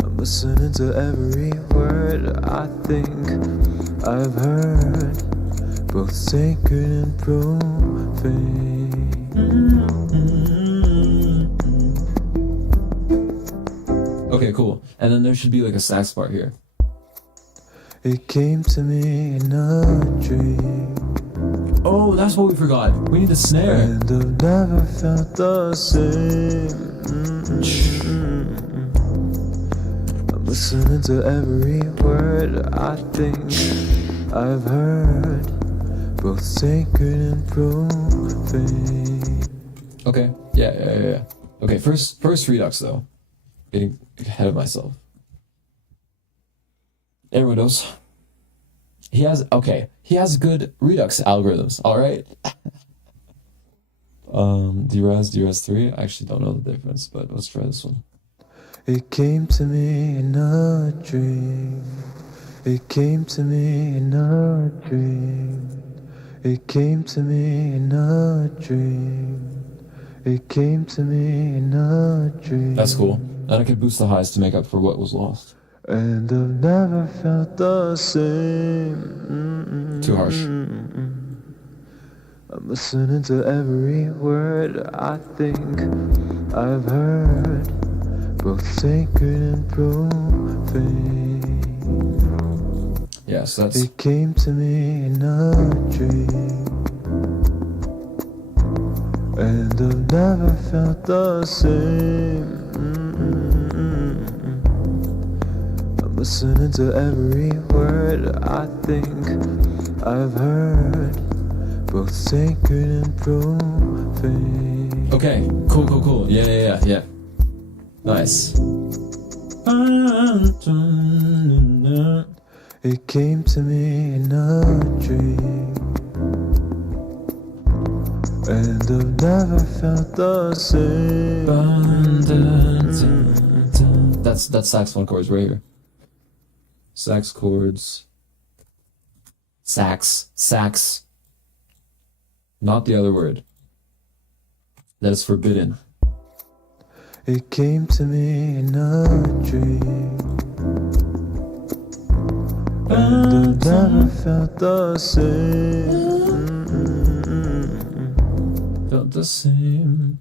I'm listening to every word I think I've heard, both sacred and profane. Okay, cool. And then there should be like a sax part here. It came to me in a dream. Oh, that's what we forgot. We need the snare. And I've never felt the same. I'm listening to every word I think I've heard, both sacred and profane. Okay, yeah. Okay, first redux though. Getting ahead of myself. Air Windows. He has good redux algorithms, alright? Deraz 3, I actually don't know the difference, but let's try this one. It came to me in a dream. It came to me in a dream. It came to me in a dream. It came to me in a dream. That's cool. And I could boost the highs to make up for what was lost. And I've never felt the same. Too harsh. I'm listening to every word I think I've heard, both sacred and profane. Yeah, so that's... It came to me in a dream, and I've never felt the same. I'm listening to every word I think I've heard, both sacred and profane. Okay, cool. Yeah. Nice. It came to me in a dream, and I've never felt the same. That's saxophone chords right here. Sax chords. Sax. Not the other word. that is forbidden. It came to me in a dream, and I never felt the same. Felt the same.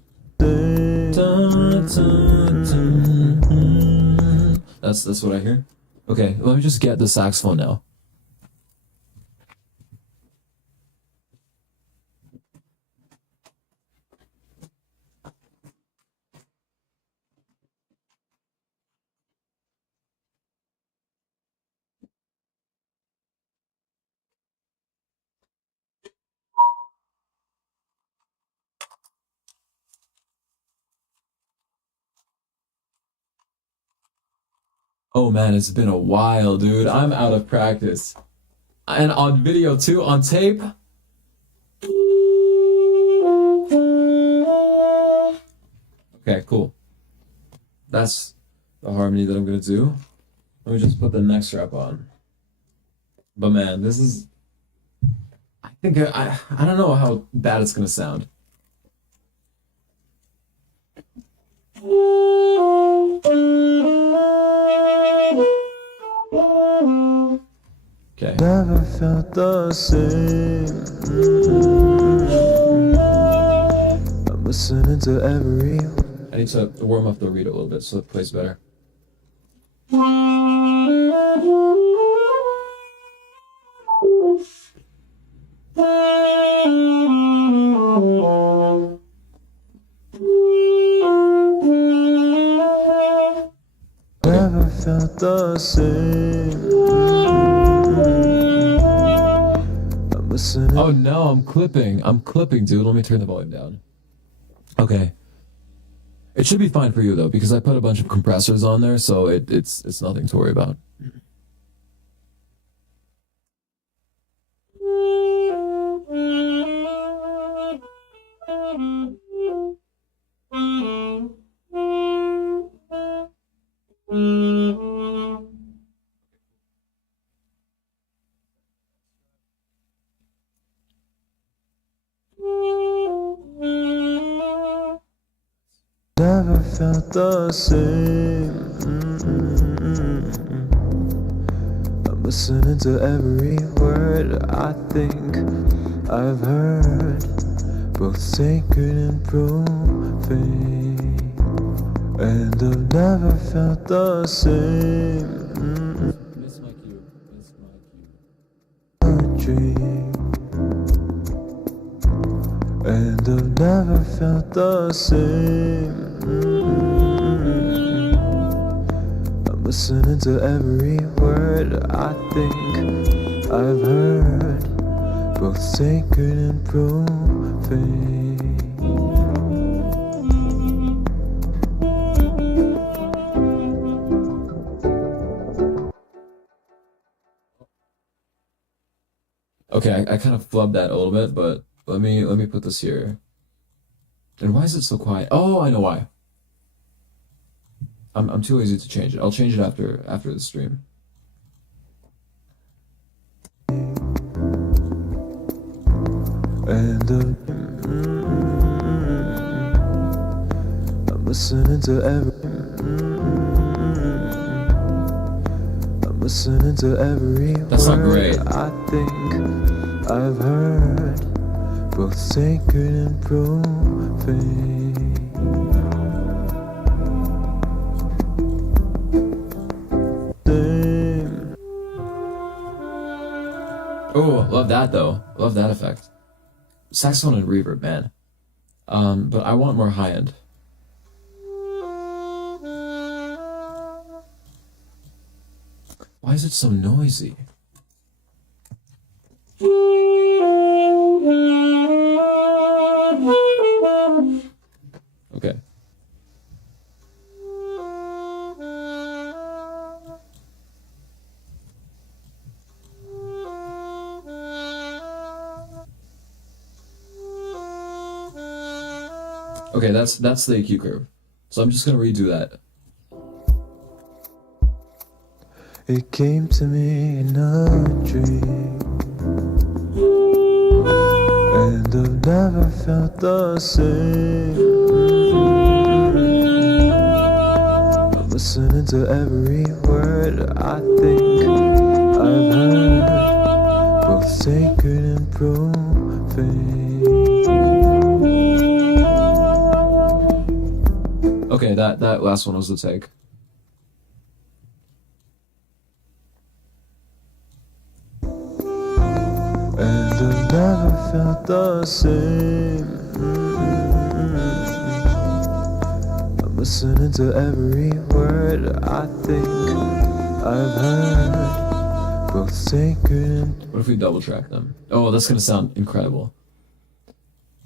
That's what I hear. Okay, let me just get the saxophone now. Oh man, it's been a while, dude. I'm out of practice. And on video too, on tape. Okay, cool. That's the harmony that I'm gonna do. Let me just put the next rep on. But man, this is. I think I don't know how bad it's gonna sound. Okay. Never felt the same. I'm listening to every. I need to warm up the reed a little bit so it plays better. Never felt the same. I'm listening. Oh no, I'm clipping. I'm clipping, dude. Let me turn the volume down. Okay. It should be fine for you though, because I put a bunch of compressors on there, so it's nothing to worry about. Never felt the same. I'm listening to every word I think I've heard, both sacred and profane. And I've never felt the same. Miss my cue. Miss my cue. A dream. And I've never felt the same. I'm listening to every word I think I've heard, both sacred and profane. Okay, I kind of flubbed that a little bit, but let me put this here. And why is it so quiet? Oh, I know why. I'm too lazy to change it. I'll change it after the stream. And I'm listening to I'm listening to every That's not word great. I think I've heard, both sacred and profane. Oh, love that though. Love that effect. Saxophone and reverb, man. But I want more high end. Why is it so noisy? Okay. Okay, that's the EQ curve. So I'm just gonna redo that. It came to me in a dream, And I've never felt the same. I'm listening to every word I think I've heard, both sacred and profane. Okay, that last one was the take. And I've never felt the same. I'm listening to every word I think I've heard, both sacred and What if we double track them? Oh, that's gonna sound incredible.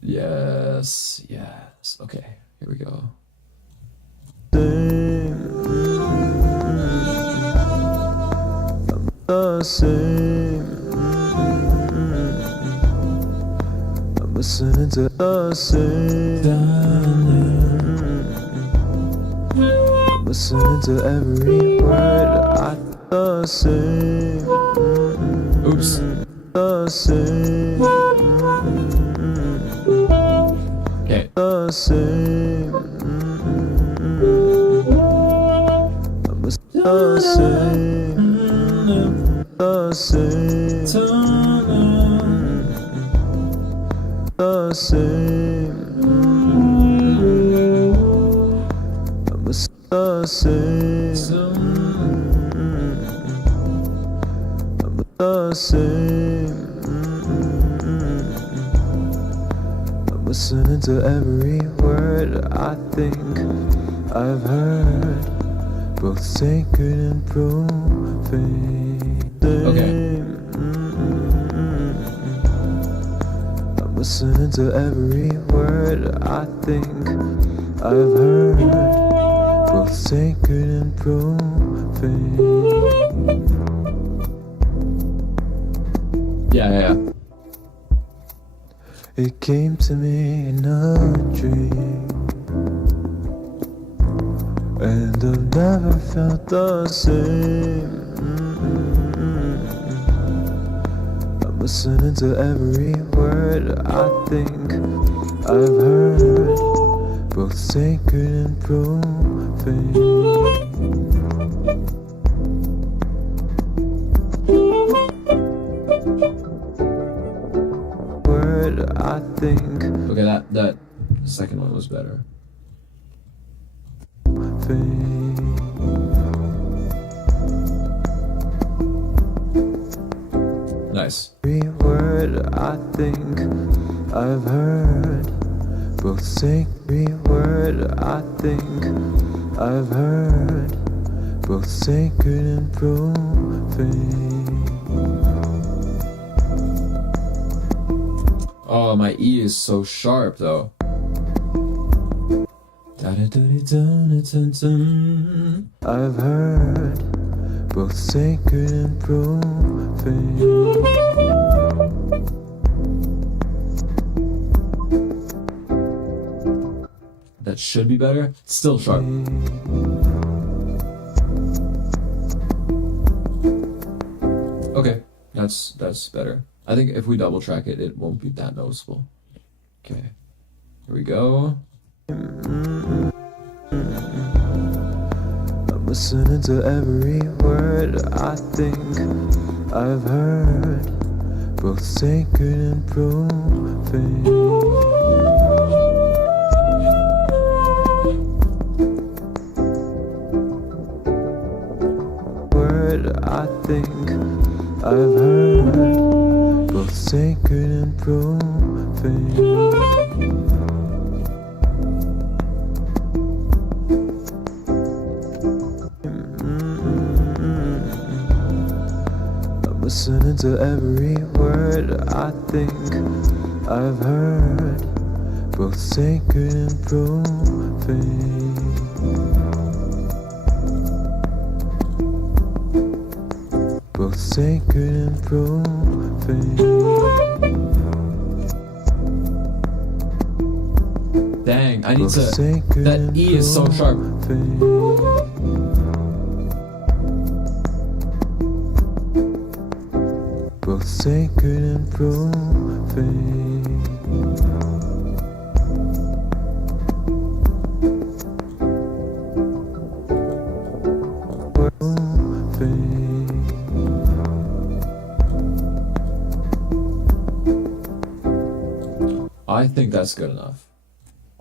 Yes, yes. Okay, here we go. same. I'm the same. I'm listening to the same. I'm listening to every word I the same. Oops. The same. Okay. The same. I'm the same. The same. The same. I'm the same. I'm the same. I'm listening to every word I think I've heard, both sacred and profane. Okay. I'm listening to every word I think I've heard, both sacred and profane. Yeah. It came to me in a dream, and I've never felt the same. I'm listening to every word I think I've heard, both sacred and profane. I think Okay, that second one was better. Nice. Every word I think I've heard, both sacred word I think I've heard, both sacred and profane. Oh, my E is so sharp though. I've heard, both sacred and profane. That should be better. It's still sharp. Okay, that's better. I think if we double track it, it won't be that noticeable. Okay, here we go. I'm listening to every word I think I've heard, both sacred and profane. Word I think I've heard, both sacred and profane. I'm listening to every word I think I've heard, both sacred and profane. Both sacred and profane. Dang, I need Both to. sacred That and E is so sharp. profane. both sacred and profane. I think that's good enough.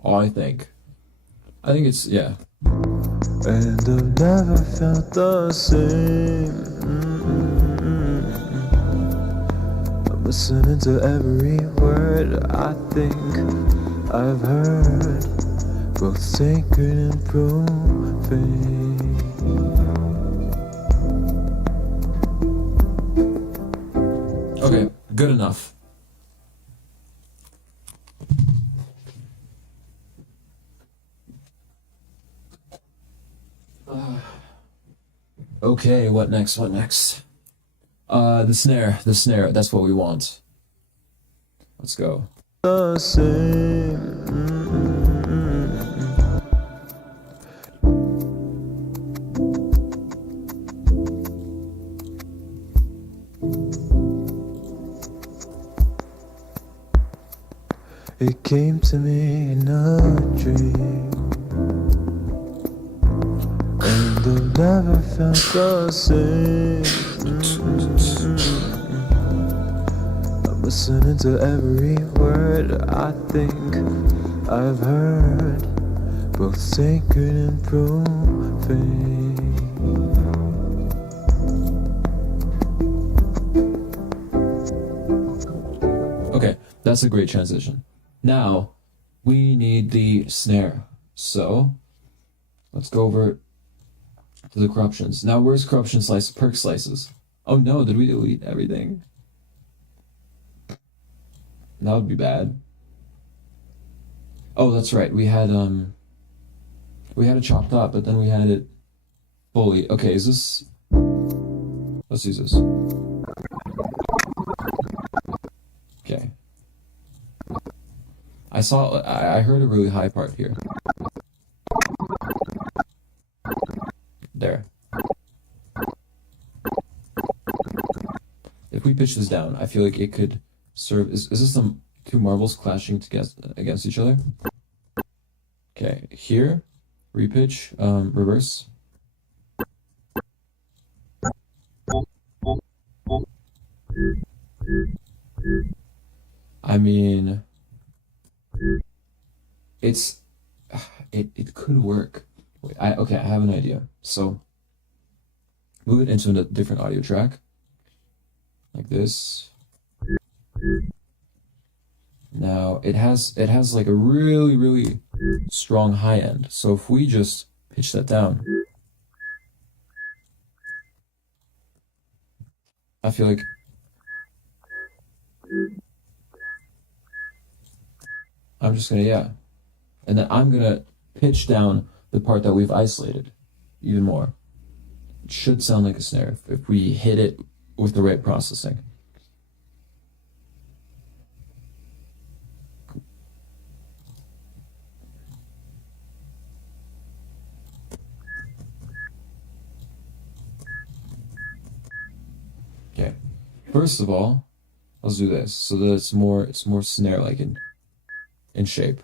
I think it's, yeah. And I've never felt the same. I'm listening to every word I think I've heard, both sacred and profane. Okay, good enough. Okay, what next? What next? The snare, that's what we want. Let's go. The same. It came to me in a dream, and I've never felt the same. I'm listening to every word I think I've heard, both sacred and profane. Okay, that's a great transition. Now, we need the snare. So, let's go over to the corruptions. Now, where's corruption slice? Perk slices. Oh no, did we delete everything? That would be bad. Oh, that's right. We had it chopped up, but then we had it fully. Okay, is this? Let's use this. Okay. I heard a really high part here. There. If we pitch this down, I feel like it could serve. Is this some two marbles clashing against each other? Okay, here, repitch, reverse. I mean, it could work. Wait, okay, I have an idea. So move it into a different audio track, like this. Now it has like a really strong high end. So if we just pitch that down, I feel like I'm just gonna, yeah. And then I'm gonna pitch down the part that we've isolated even more. It should sound like a snare if we hit it with the right processing. Okay. First of all, let's do this so that it's more snare-like in shape.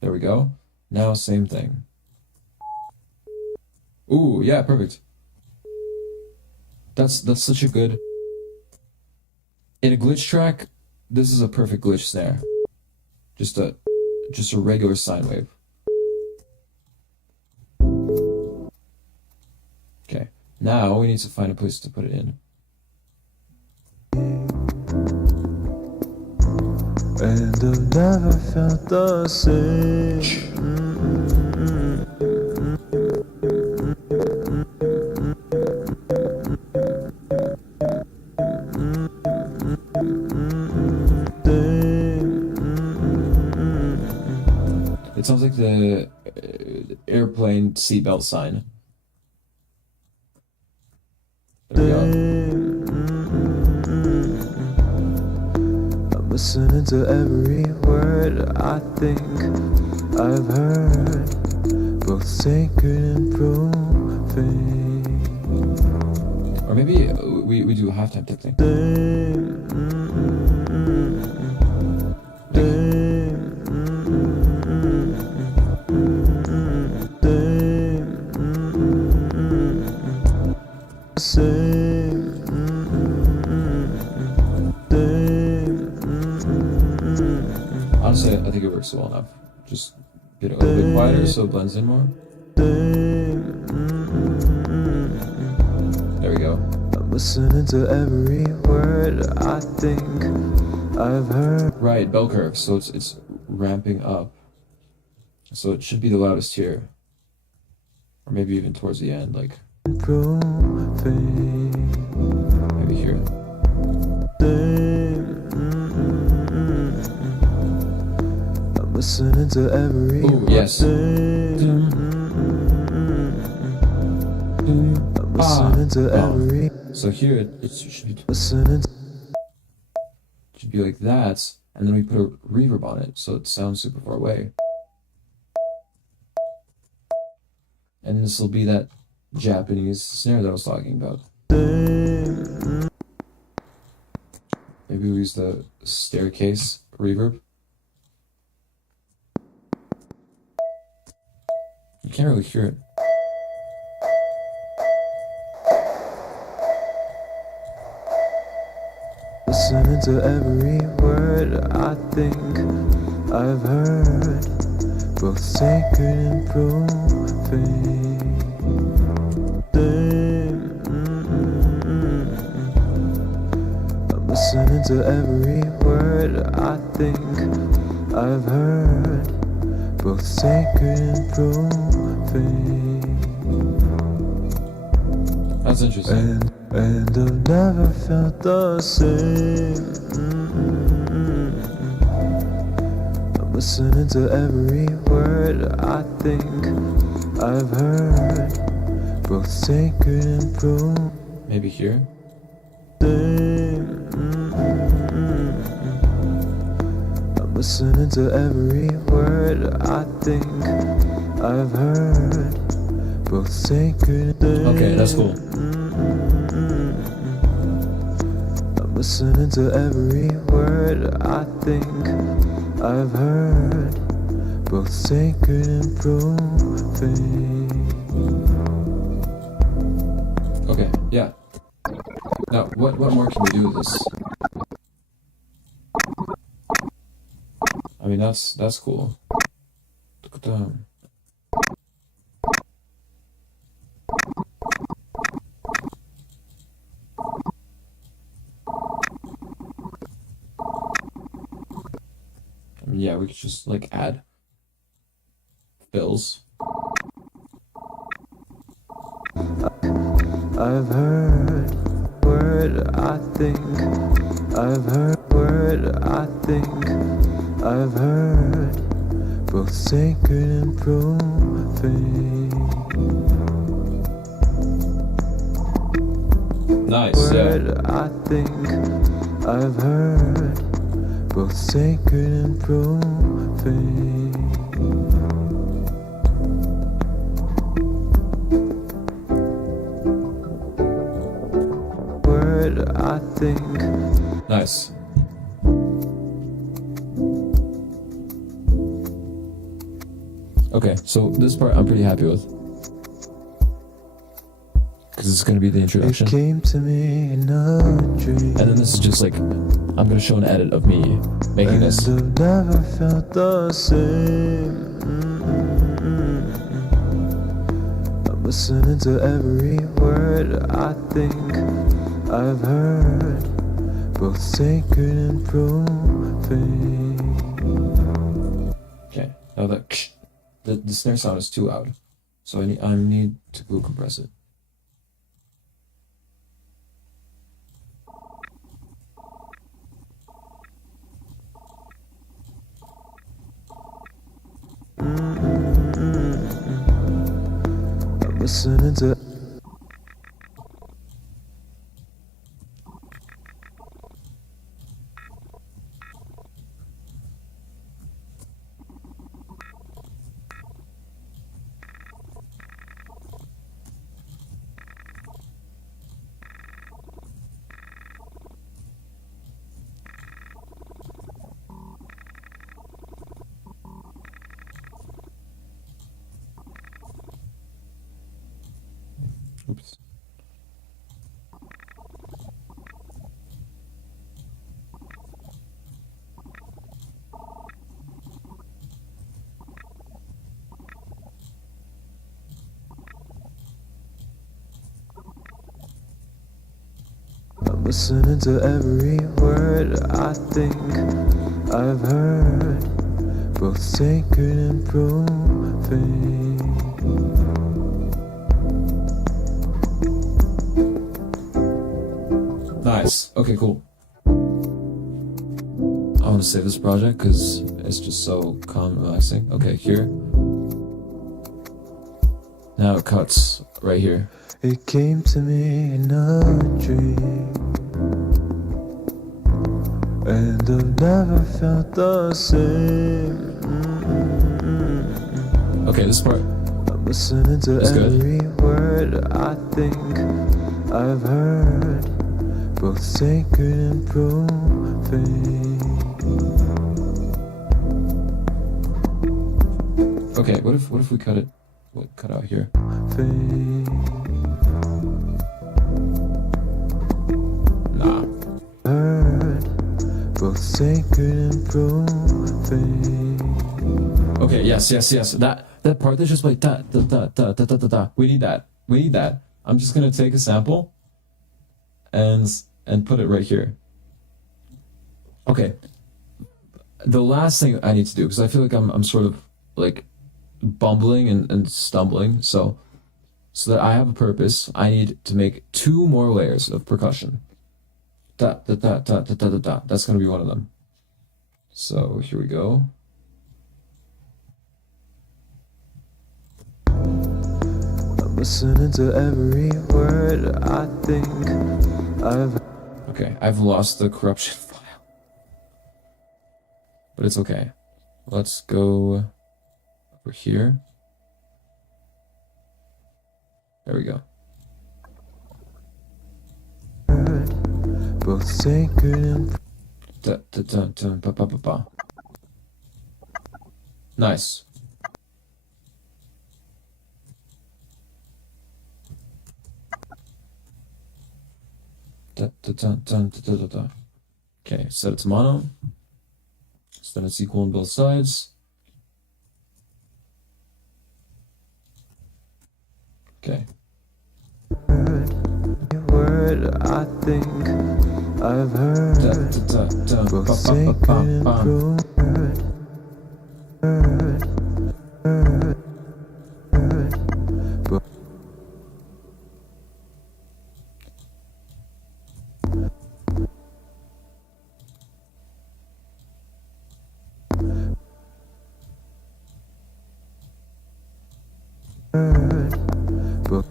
There we go. Now same thing. Ooh, yeah, perfect. That's such a good. In a glitch track, this is a perfect glitch snare. Just a regular sine wave. Okay. Now we need to find a place to put it in. And I've never felt the same. It sounds like the airplane seatbelt sign. There we go. I'm listening to every word I think I've heard, both sacred and profane. Or maybe we do halftime type thing. Honestly, I think it works well enough. Just get it a little bit quieter so it blends in more. There we go. I'm listening to every word I think I've heard. Right, bell curve. So it's ramping up. So it should be the loudest here, or maybe even towards the end, like maybe here. I'm listening to every Oh yes. I'm listening to every So here it should be listening like that, and then we put a reverb on it, so it sounds super far away. And this will be that Japanese snare that I was talking about. Maybe we use the staircase reverb. You can't really hear it. listening to every word I think I've heard, both sacred and profane. I'm listening to every word I think I've heard, both sacred and profane. That's interesting. And I've never felt the same. I'm listening to every word I think I've heard, both sacred and profane. Maybe here. I'm listening to every word I think I've heard, both sacred and Okay, that's cool. I'm listening to every word I think I've heard, both sacred and profane. Okay, yeah. Now, what more can we do with this? I mean, that's cool. Look at that. I mean, yeah, we could just like add fills. I've heard word I think I've heard word I think I've heard, both sacred and profane. Nice, Word yeah. I think I've heard, both sacred and profane. Word I think. Nice. Okay, so this part I'm pretty happy with. Because it's going to be the introduction. It came to me in a dream. And then this is just like, I'm going to show an edit of me making this. And I've never felt the same. I'm listening to every word I think I've heard, both sacred and profane. Okay, now the snare sound is too loud. So I need to go compress it. I'm listening to listening to every word I think I've heard, both sacred and profane. Nice. Okay, cool. I want to save this project because it's just so calm and relaxing. Okay, here. Now it cuts right here. It came to me in a dream, and I've never felt the same. Okay, this part. I'm listening to That's good. every word I think I've heard, both sacred and profane. Okay, what if we cut it? What cut out here? Nah. Heard, both sacred and profane. Okay, yes. That part that's just like da da da da da da da da. We need that. I'm just gonna take a sample and put it right here. Okay. The last thing I need to do, because I feel like I'm sort of like bumbling and stumbling, so that I have a purpose, I need to make 2 more layers of percussion. Da da da da da da da da. That's gonna be one of them. So here we go. I'm listening to every word I think I've. Okay, I've lost the corruption file. But it's okay. Let's go over here. There we go. Both sacred and Da, da, da, da, ba, ba, ba, ba. Nice. Da, da, da, da, da, da, da, da. Okay, set it to mono. So then it's equal on both sides. Okay. word I think I've heard, Da, da, da, da, ba, both ba, ba, sacred ba, and ba. profane. Both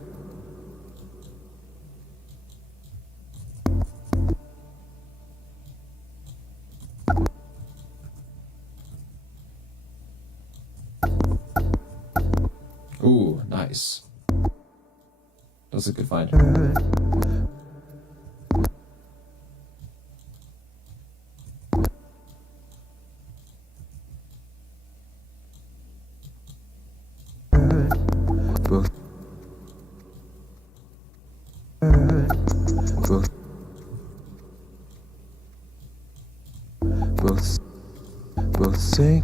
Ooh, nice. That's a good find. both both both both sing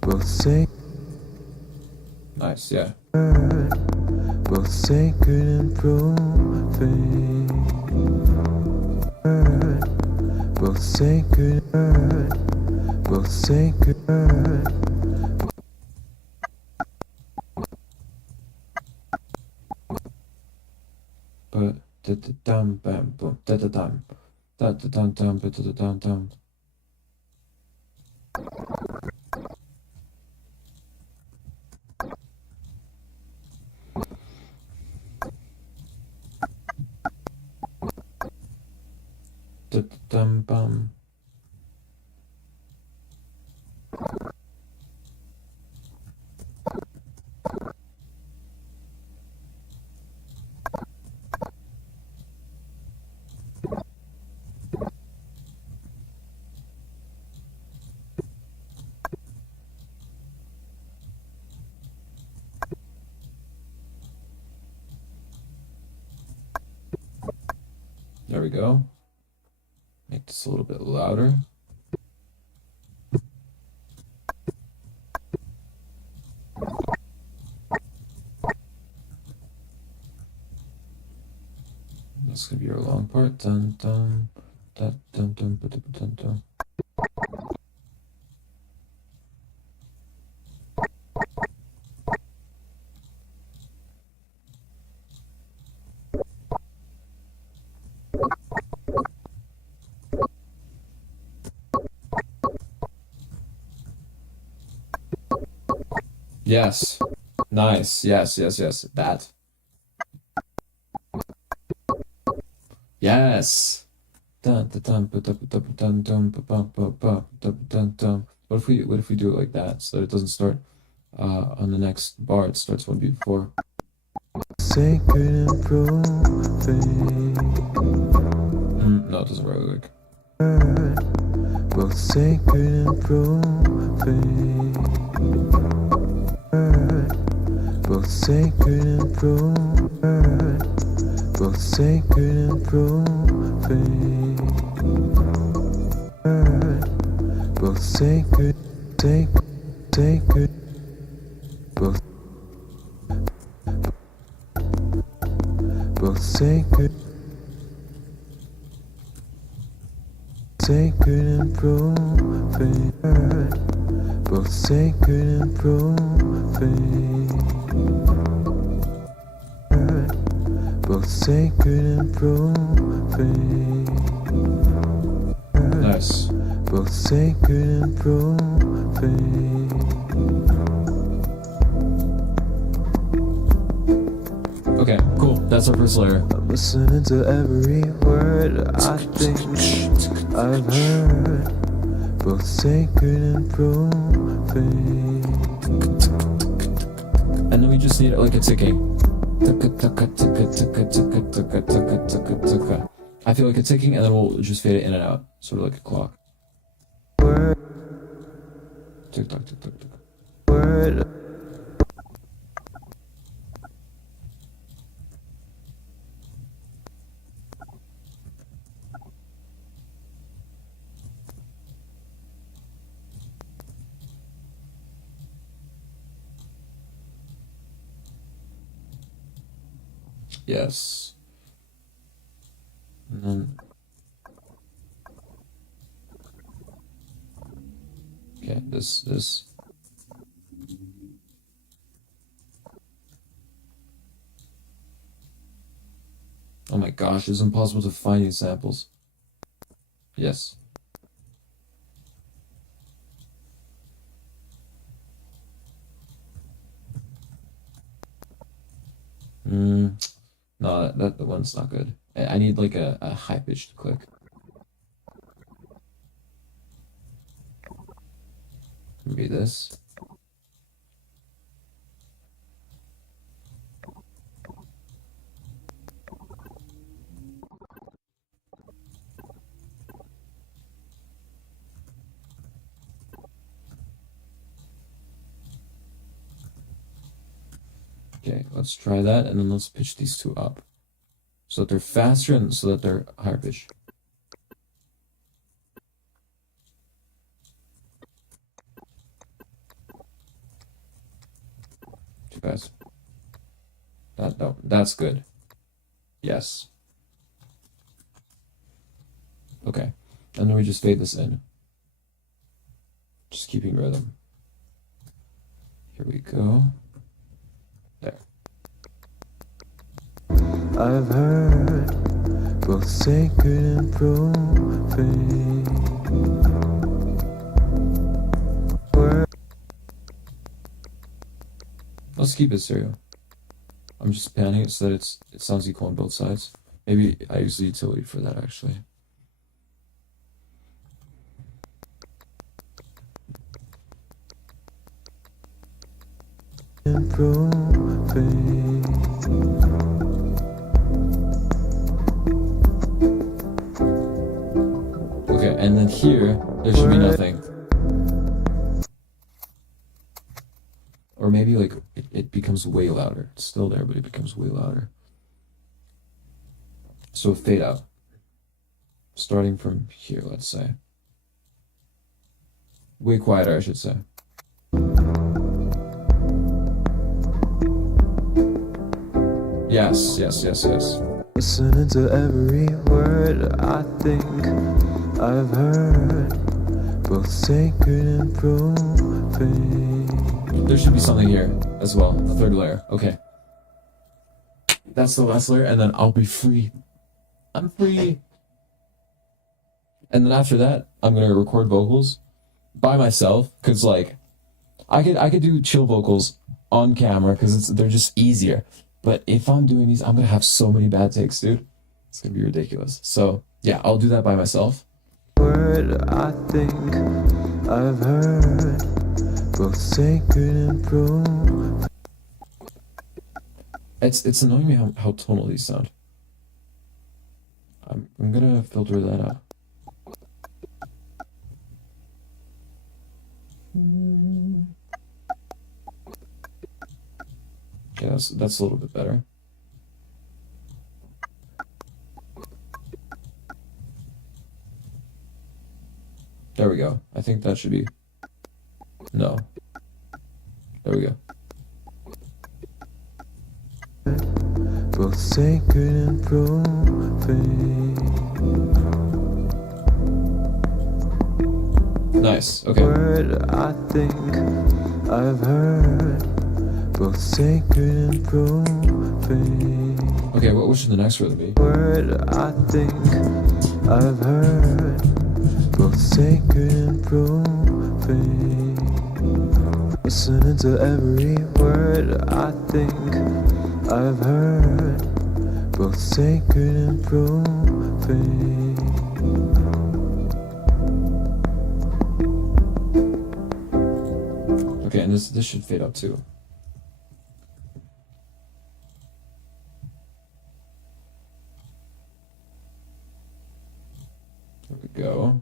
both sing Nice, yeah. both sacred and profane. Both sacred, both sacred. But da da dum bam boom da da dum da da dum dum da da dum dum. Da da dum bum. There we go. Make this a little bit louder. Let's is gonna be our long part. Dun dun dun dun dun dun dun dun. Yes. Nice. Yes, yes, yes. That. Yes. Dun dun dun dun dun dun dun dun dun dun dun. What if we do it like that so that it doesn't start on the next bar, it starts one beat before. Sacred and profane. No, it doesn't really work. Both sacred and profane. Both sacred and profane. Both sacred and profane. Both sacred, sacred. Both sacred, sacred and profane. Both sacred and profane. Both sacred and profane. Nice. Both sacred and profane. Okay, cool. That's our first layer. I'm listening to every word I think I've heard. Both sacred and profane. And then we just need like a ticking. I feel like a ticking, and then we'll just fade it in and out, sort of like a clock. Word, Tick tock, tick tock, tick. word. Yes. And then. Okay, this. Oh my gosh, it's impossible to find these samples. Yes. No, that the one's not good. I need like a high pitched click. Maybe this. Okay, let's try that, and then let's pitch these two up so that they're faster and so that they're higher pitch. Too fast. That's good. Yes. Okay, and then we just fade this in. Just keeping rhythm. Here we go. There. I've heard both sacred and profane. Word, Let's keep it stereo. I'm just panning it so that it sounds equal on both sides. Maybe I use the utility for that actually. and profane. Okay, and then here there should be nothing. Or maybe like it becomes way louder. It's still there, but it becomes way louder. So fade out. Starting from here, let's say. Way quieter, I should say. Yes, yes, yes, yes. Listening to every word I think I've heard, both sacred and profane. There should be something here as well. A third layer. Okay. That's the last layer, and then I'll be free. I'm free. And then after that, I'm gonna record vocals by myself, cause like, I could do chill vocals on camera, cause they're just easier. But if I'm doing these, I'm gonna have so many bad takes, dude. It's gonna be ridiculous. So yeah, I'll do that by myself. Word I think I've heard, both sacred and profane. It's annoying me how tonal these sound. I'm gonna filter that out. Okay, that's a little bit better. There we go. I think that should be... No. There we go. Both sacred and profane. Nice. Okay. Word I think I've heard, both sacred and profane. Okay, what should the next rhythm be? Word I think I've heard, both sacred and profane. Listening to every word I think I've heard, both sacred and profane. Okay, and this should fade out too. There we go.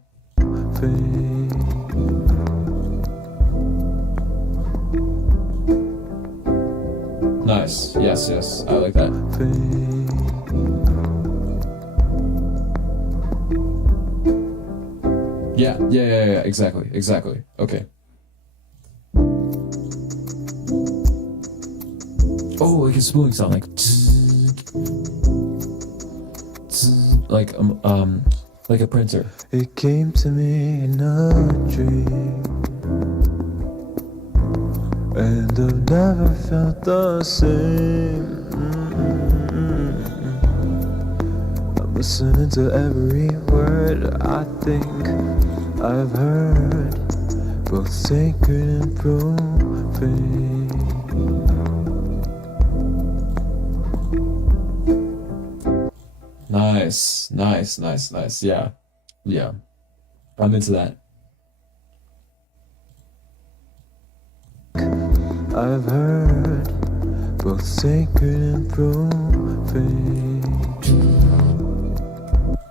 Nice. Yes. I like that. Yeah. Exactly. Okay. Oh, like a spooling sound, like a printer. It came to me in a dream, and I've never felt the same. I'm listening to every word I think I've heard, both sacred and profane. Nice. Yeah. I'm into that. I've heard, both sacred and profane.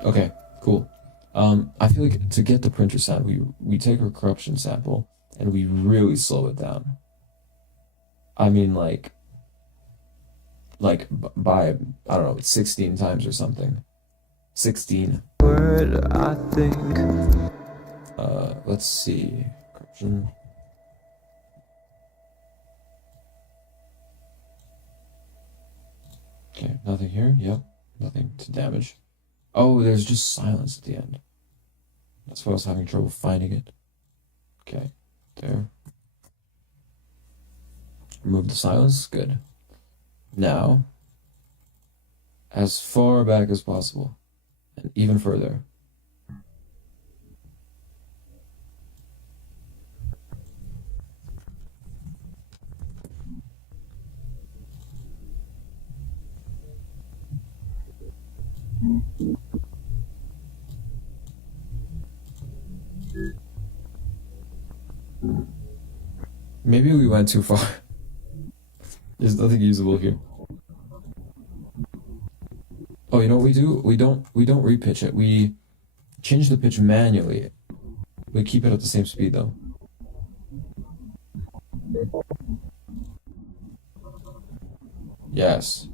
Okay, cool. I feel like to get the printer sound, we take a corruption sample and we really slow it down. I mean, like by, I don't know, 16 times or something. 16. Word I think. Let's see. Corruption. Okay, nothing here. Yep, nothing to damage. Oh, there's just silence at the end. That's why I was having trouble finding it. Okay, there. Remove the silence. Good. Now, as far back as possible, and even further. Maybe we went too far. There's nothing usable here. Oh, you know what we do? We don't repitch it. We change the pitch manually. We keep it at the same speed though. Yes.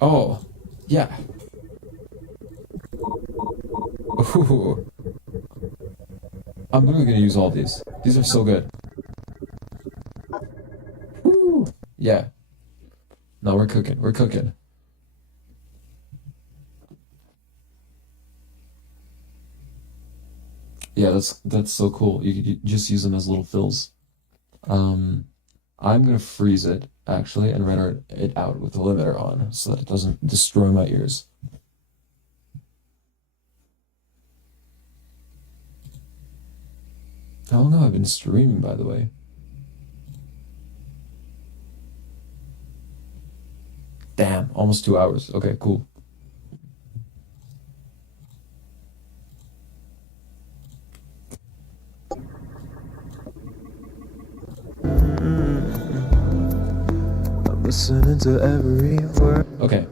Oh, yeah. Ooh. I'm literally gonna use all these. These are so good. Woo. Yeah. No, we're cooking. We're cooking. Yeah, that's so cool. You just use them as little fills. Um, I'm gonna freeze it actually and render it out with the limiter on so that it doesn't destroy my ears. How long have I been streaming, by the way? Damn, almost 2 hours. Okay, cool. I'm listening to every word. Okay.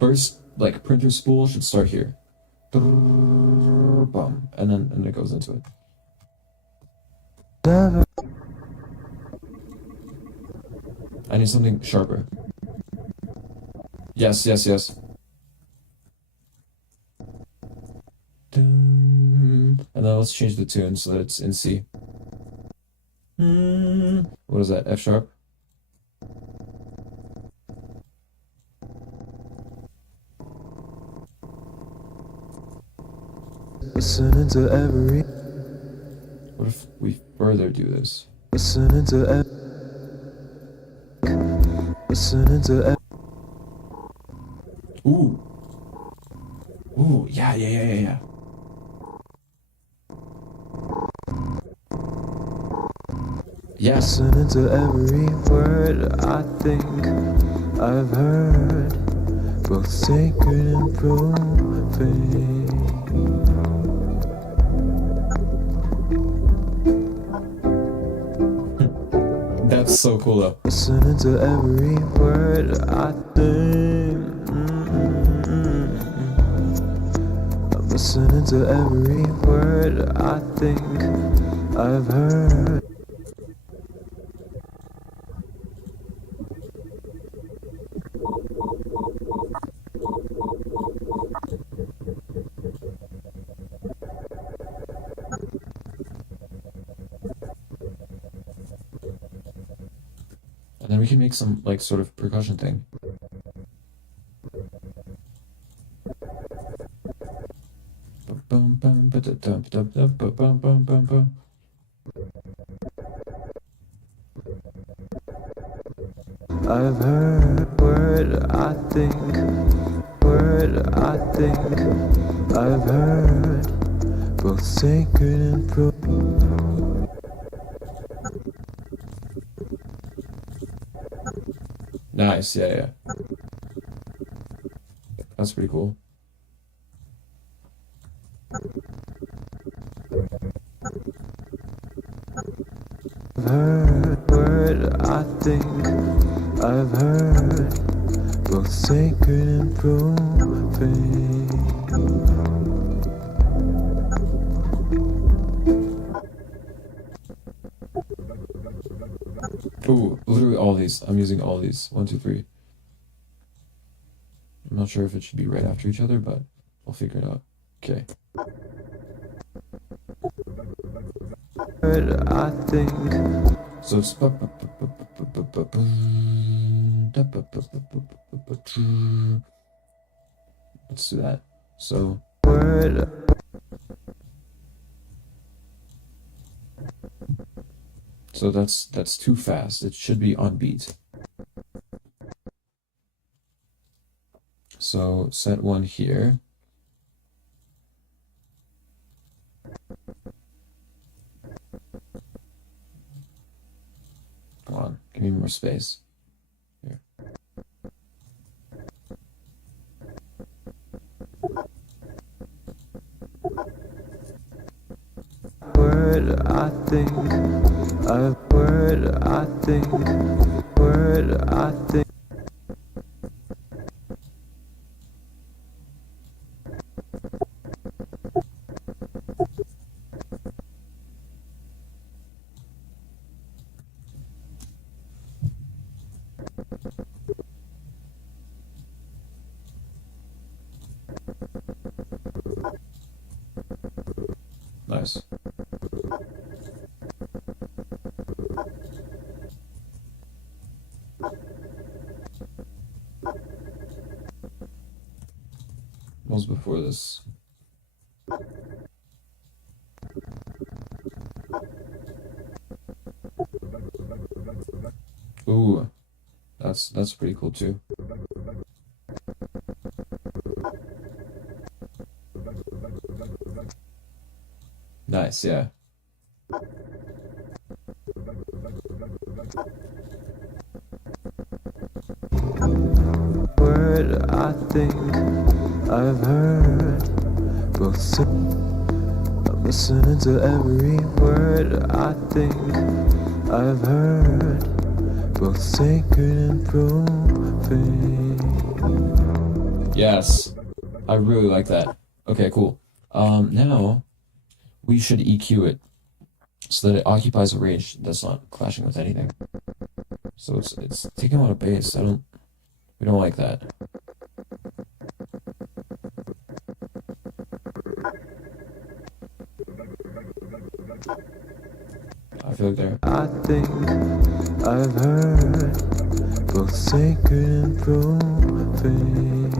First, like printer spool should start here. Bum, and it goes into it. Never I need something sharper. Yes, yes, yes. And then let's change the tune so that it's in C. What is that? F sharp? listening to every. What if we further do this? Listening to listening to Ooh. Ooh, yeah, yeah, yeah, yeah, yeah. Yes. listening to every word I think I've heard, both sacred and profane. That's so cool though. Listening to every word I think. I'm listening to every word I think I've heard. And then we can make some like sort of percussion thing. I've heard word I think I've heard, both sacred and Nice, yeah, yeah. That's pretty cool. heard word I think I've heard, both sacred and profane. Ooh, literally all these. I'm using all these. 1, 2, 3. I'm not sure if it should be right after each other, but we'll figure it out. Okay. Word I think So it's let's do that. So word that's too fast. It should be on beat. So set one here. Come on, give me more space. Here. word I think I've word I think word I think. Nice. was before this? Ooh, that's pretty cool too. Nice, yeah. Word I think I've heard. Both I'm listening to every word I think I've heard. Both sacred and profane. Yes, I really like that. Okay, cool. Now we should EQ it so that it occupies a range that's not clashing with anything. So it's taking a lot of bass. We don't like that. I feel like there. I think I've heard both sacred and profane.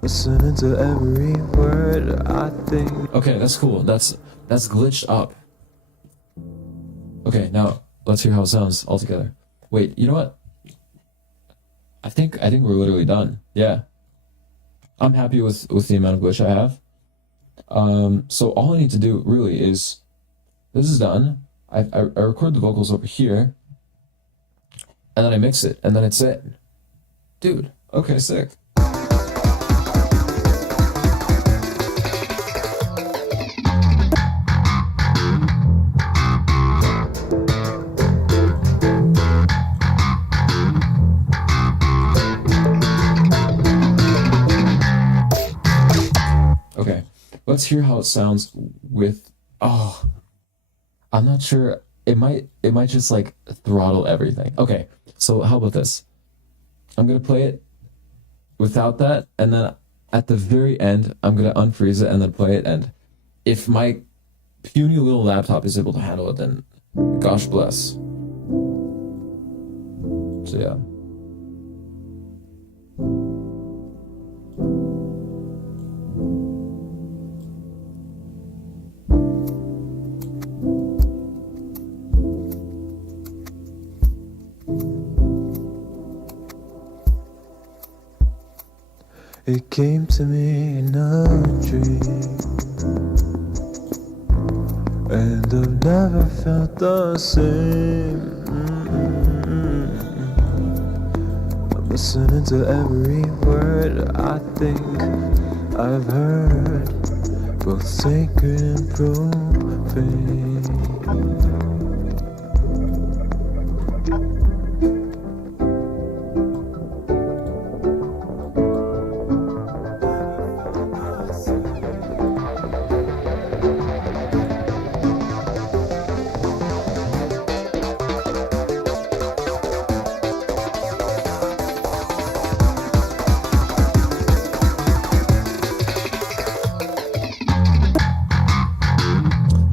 Listening to every word I think. Okay, that's cool. That's glitched up. Okay, now let's hear how it sounds all together. Wait, you know what? I think we're literally done. Yeah. I'm happy with the amount of glitch I have. So all I need to do really is, this is done. I record the vocals over here, and then I mix it, and then it's it. Dude, okay, sick. Okay, let's hear how it sounds with, I'm not sure, it might just like throttle everything. Okay, so how about this? I'm gonna play it without that, and then at the very end, I'm gonna unfreeze it and then play it, and if my puny little laptop is able to handle it, then gosh bless. So yeah. It came to me in a dream, and I've never felt the same. I'm listening to every word I think I've heard, both sacred and profane.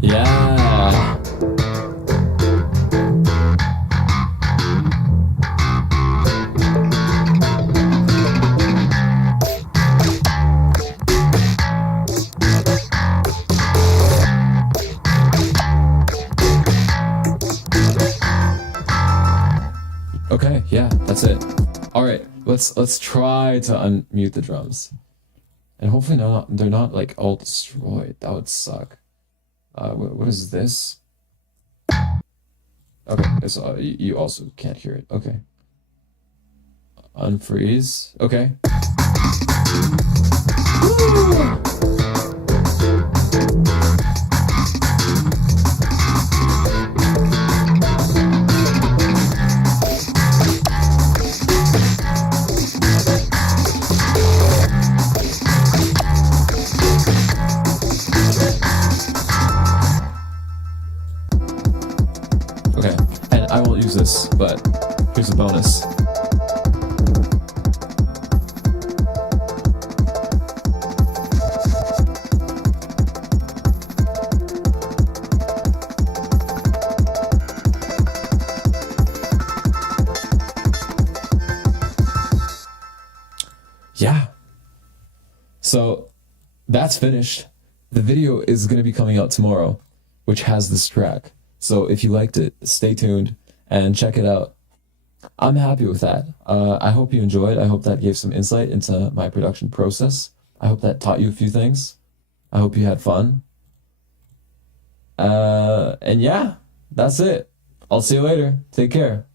Yeah. Okay, yeah, that's it. All right, let's try to unmute the drums, and hopefully they're not like all destroyed. That would suck. What is this? Okay, so you also can't hear it. Okay. Unfreeze. Okay. Okay, and I won't use this, but here's a bonus. yeah. So that's finished. The video is going to be coming out tomorrow, which has this track. So if you liked it, stay tuned and check it out. I'm happy with that. I hope you enjoyed. I hope that gave some insight into my production process. I hope that taught you a few things. I hope you had fun. And yeah, that's it. I'll see you later. Take care.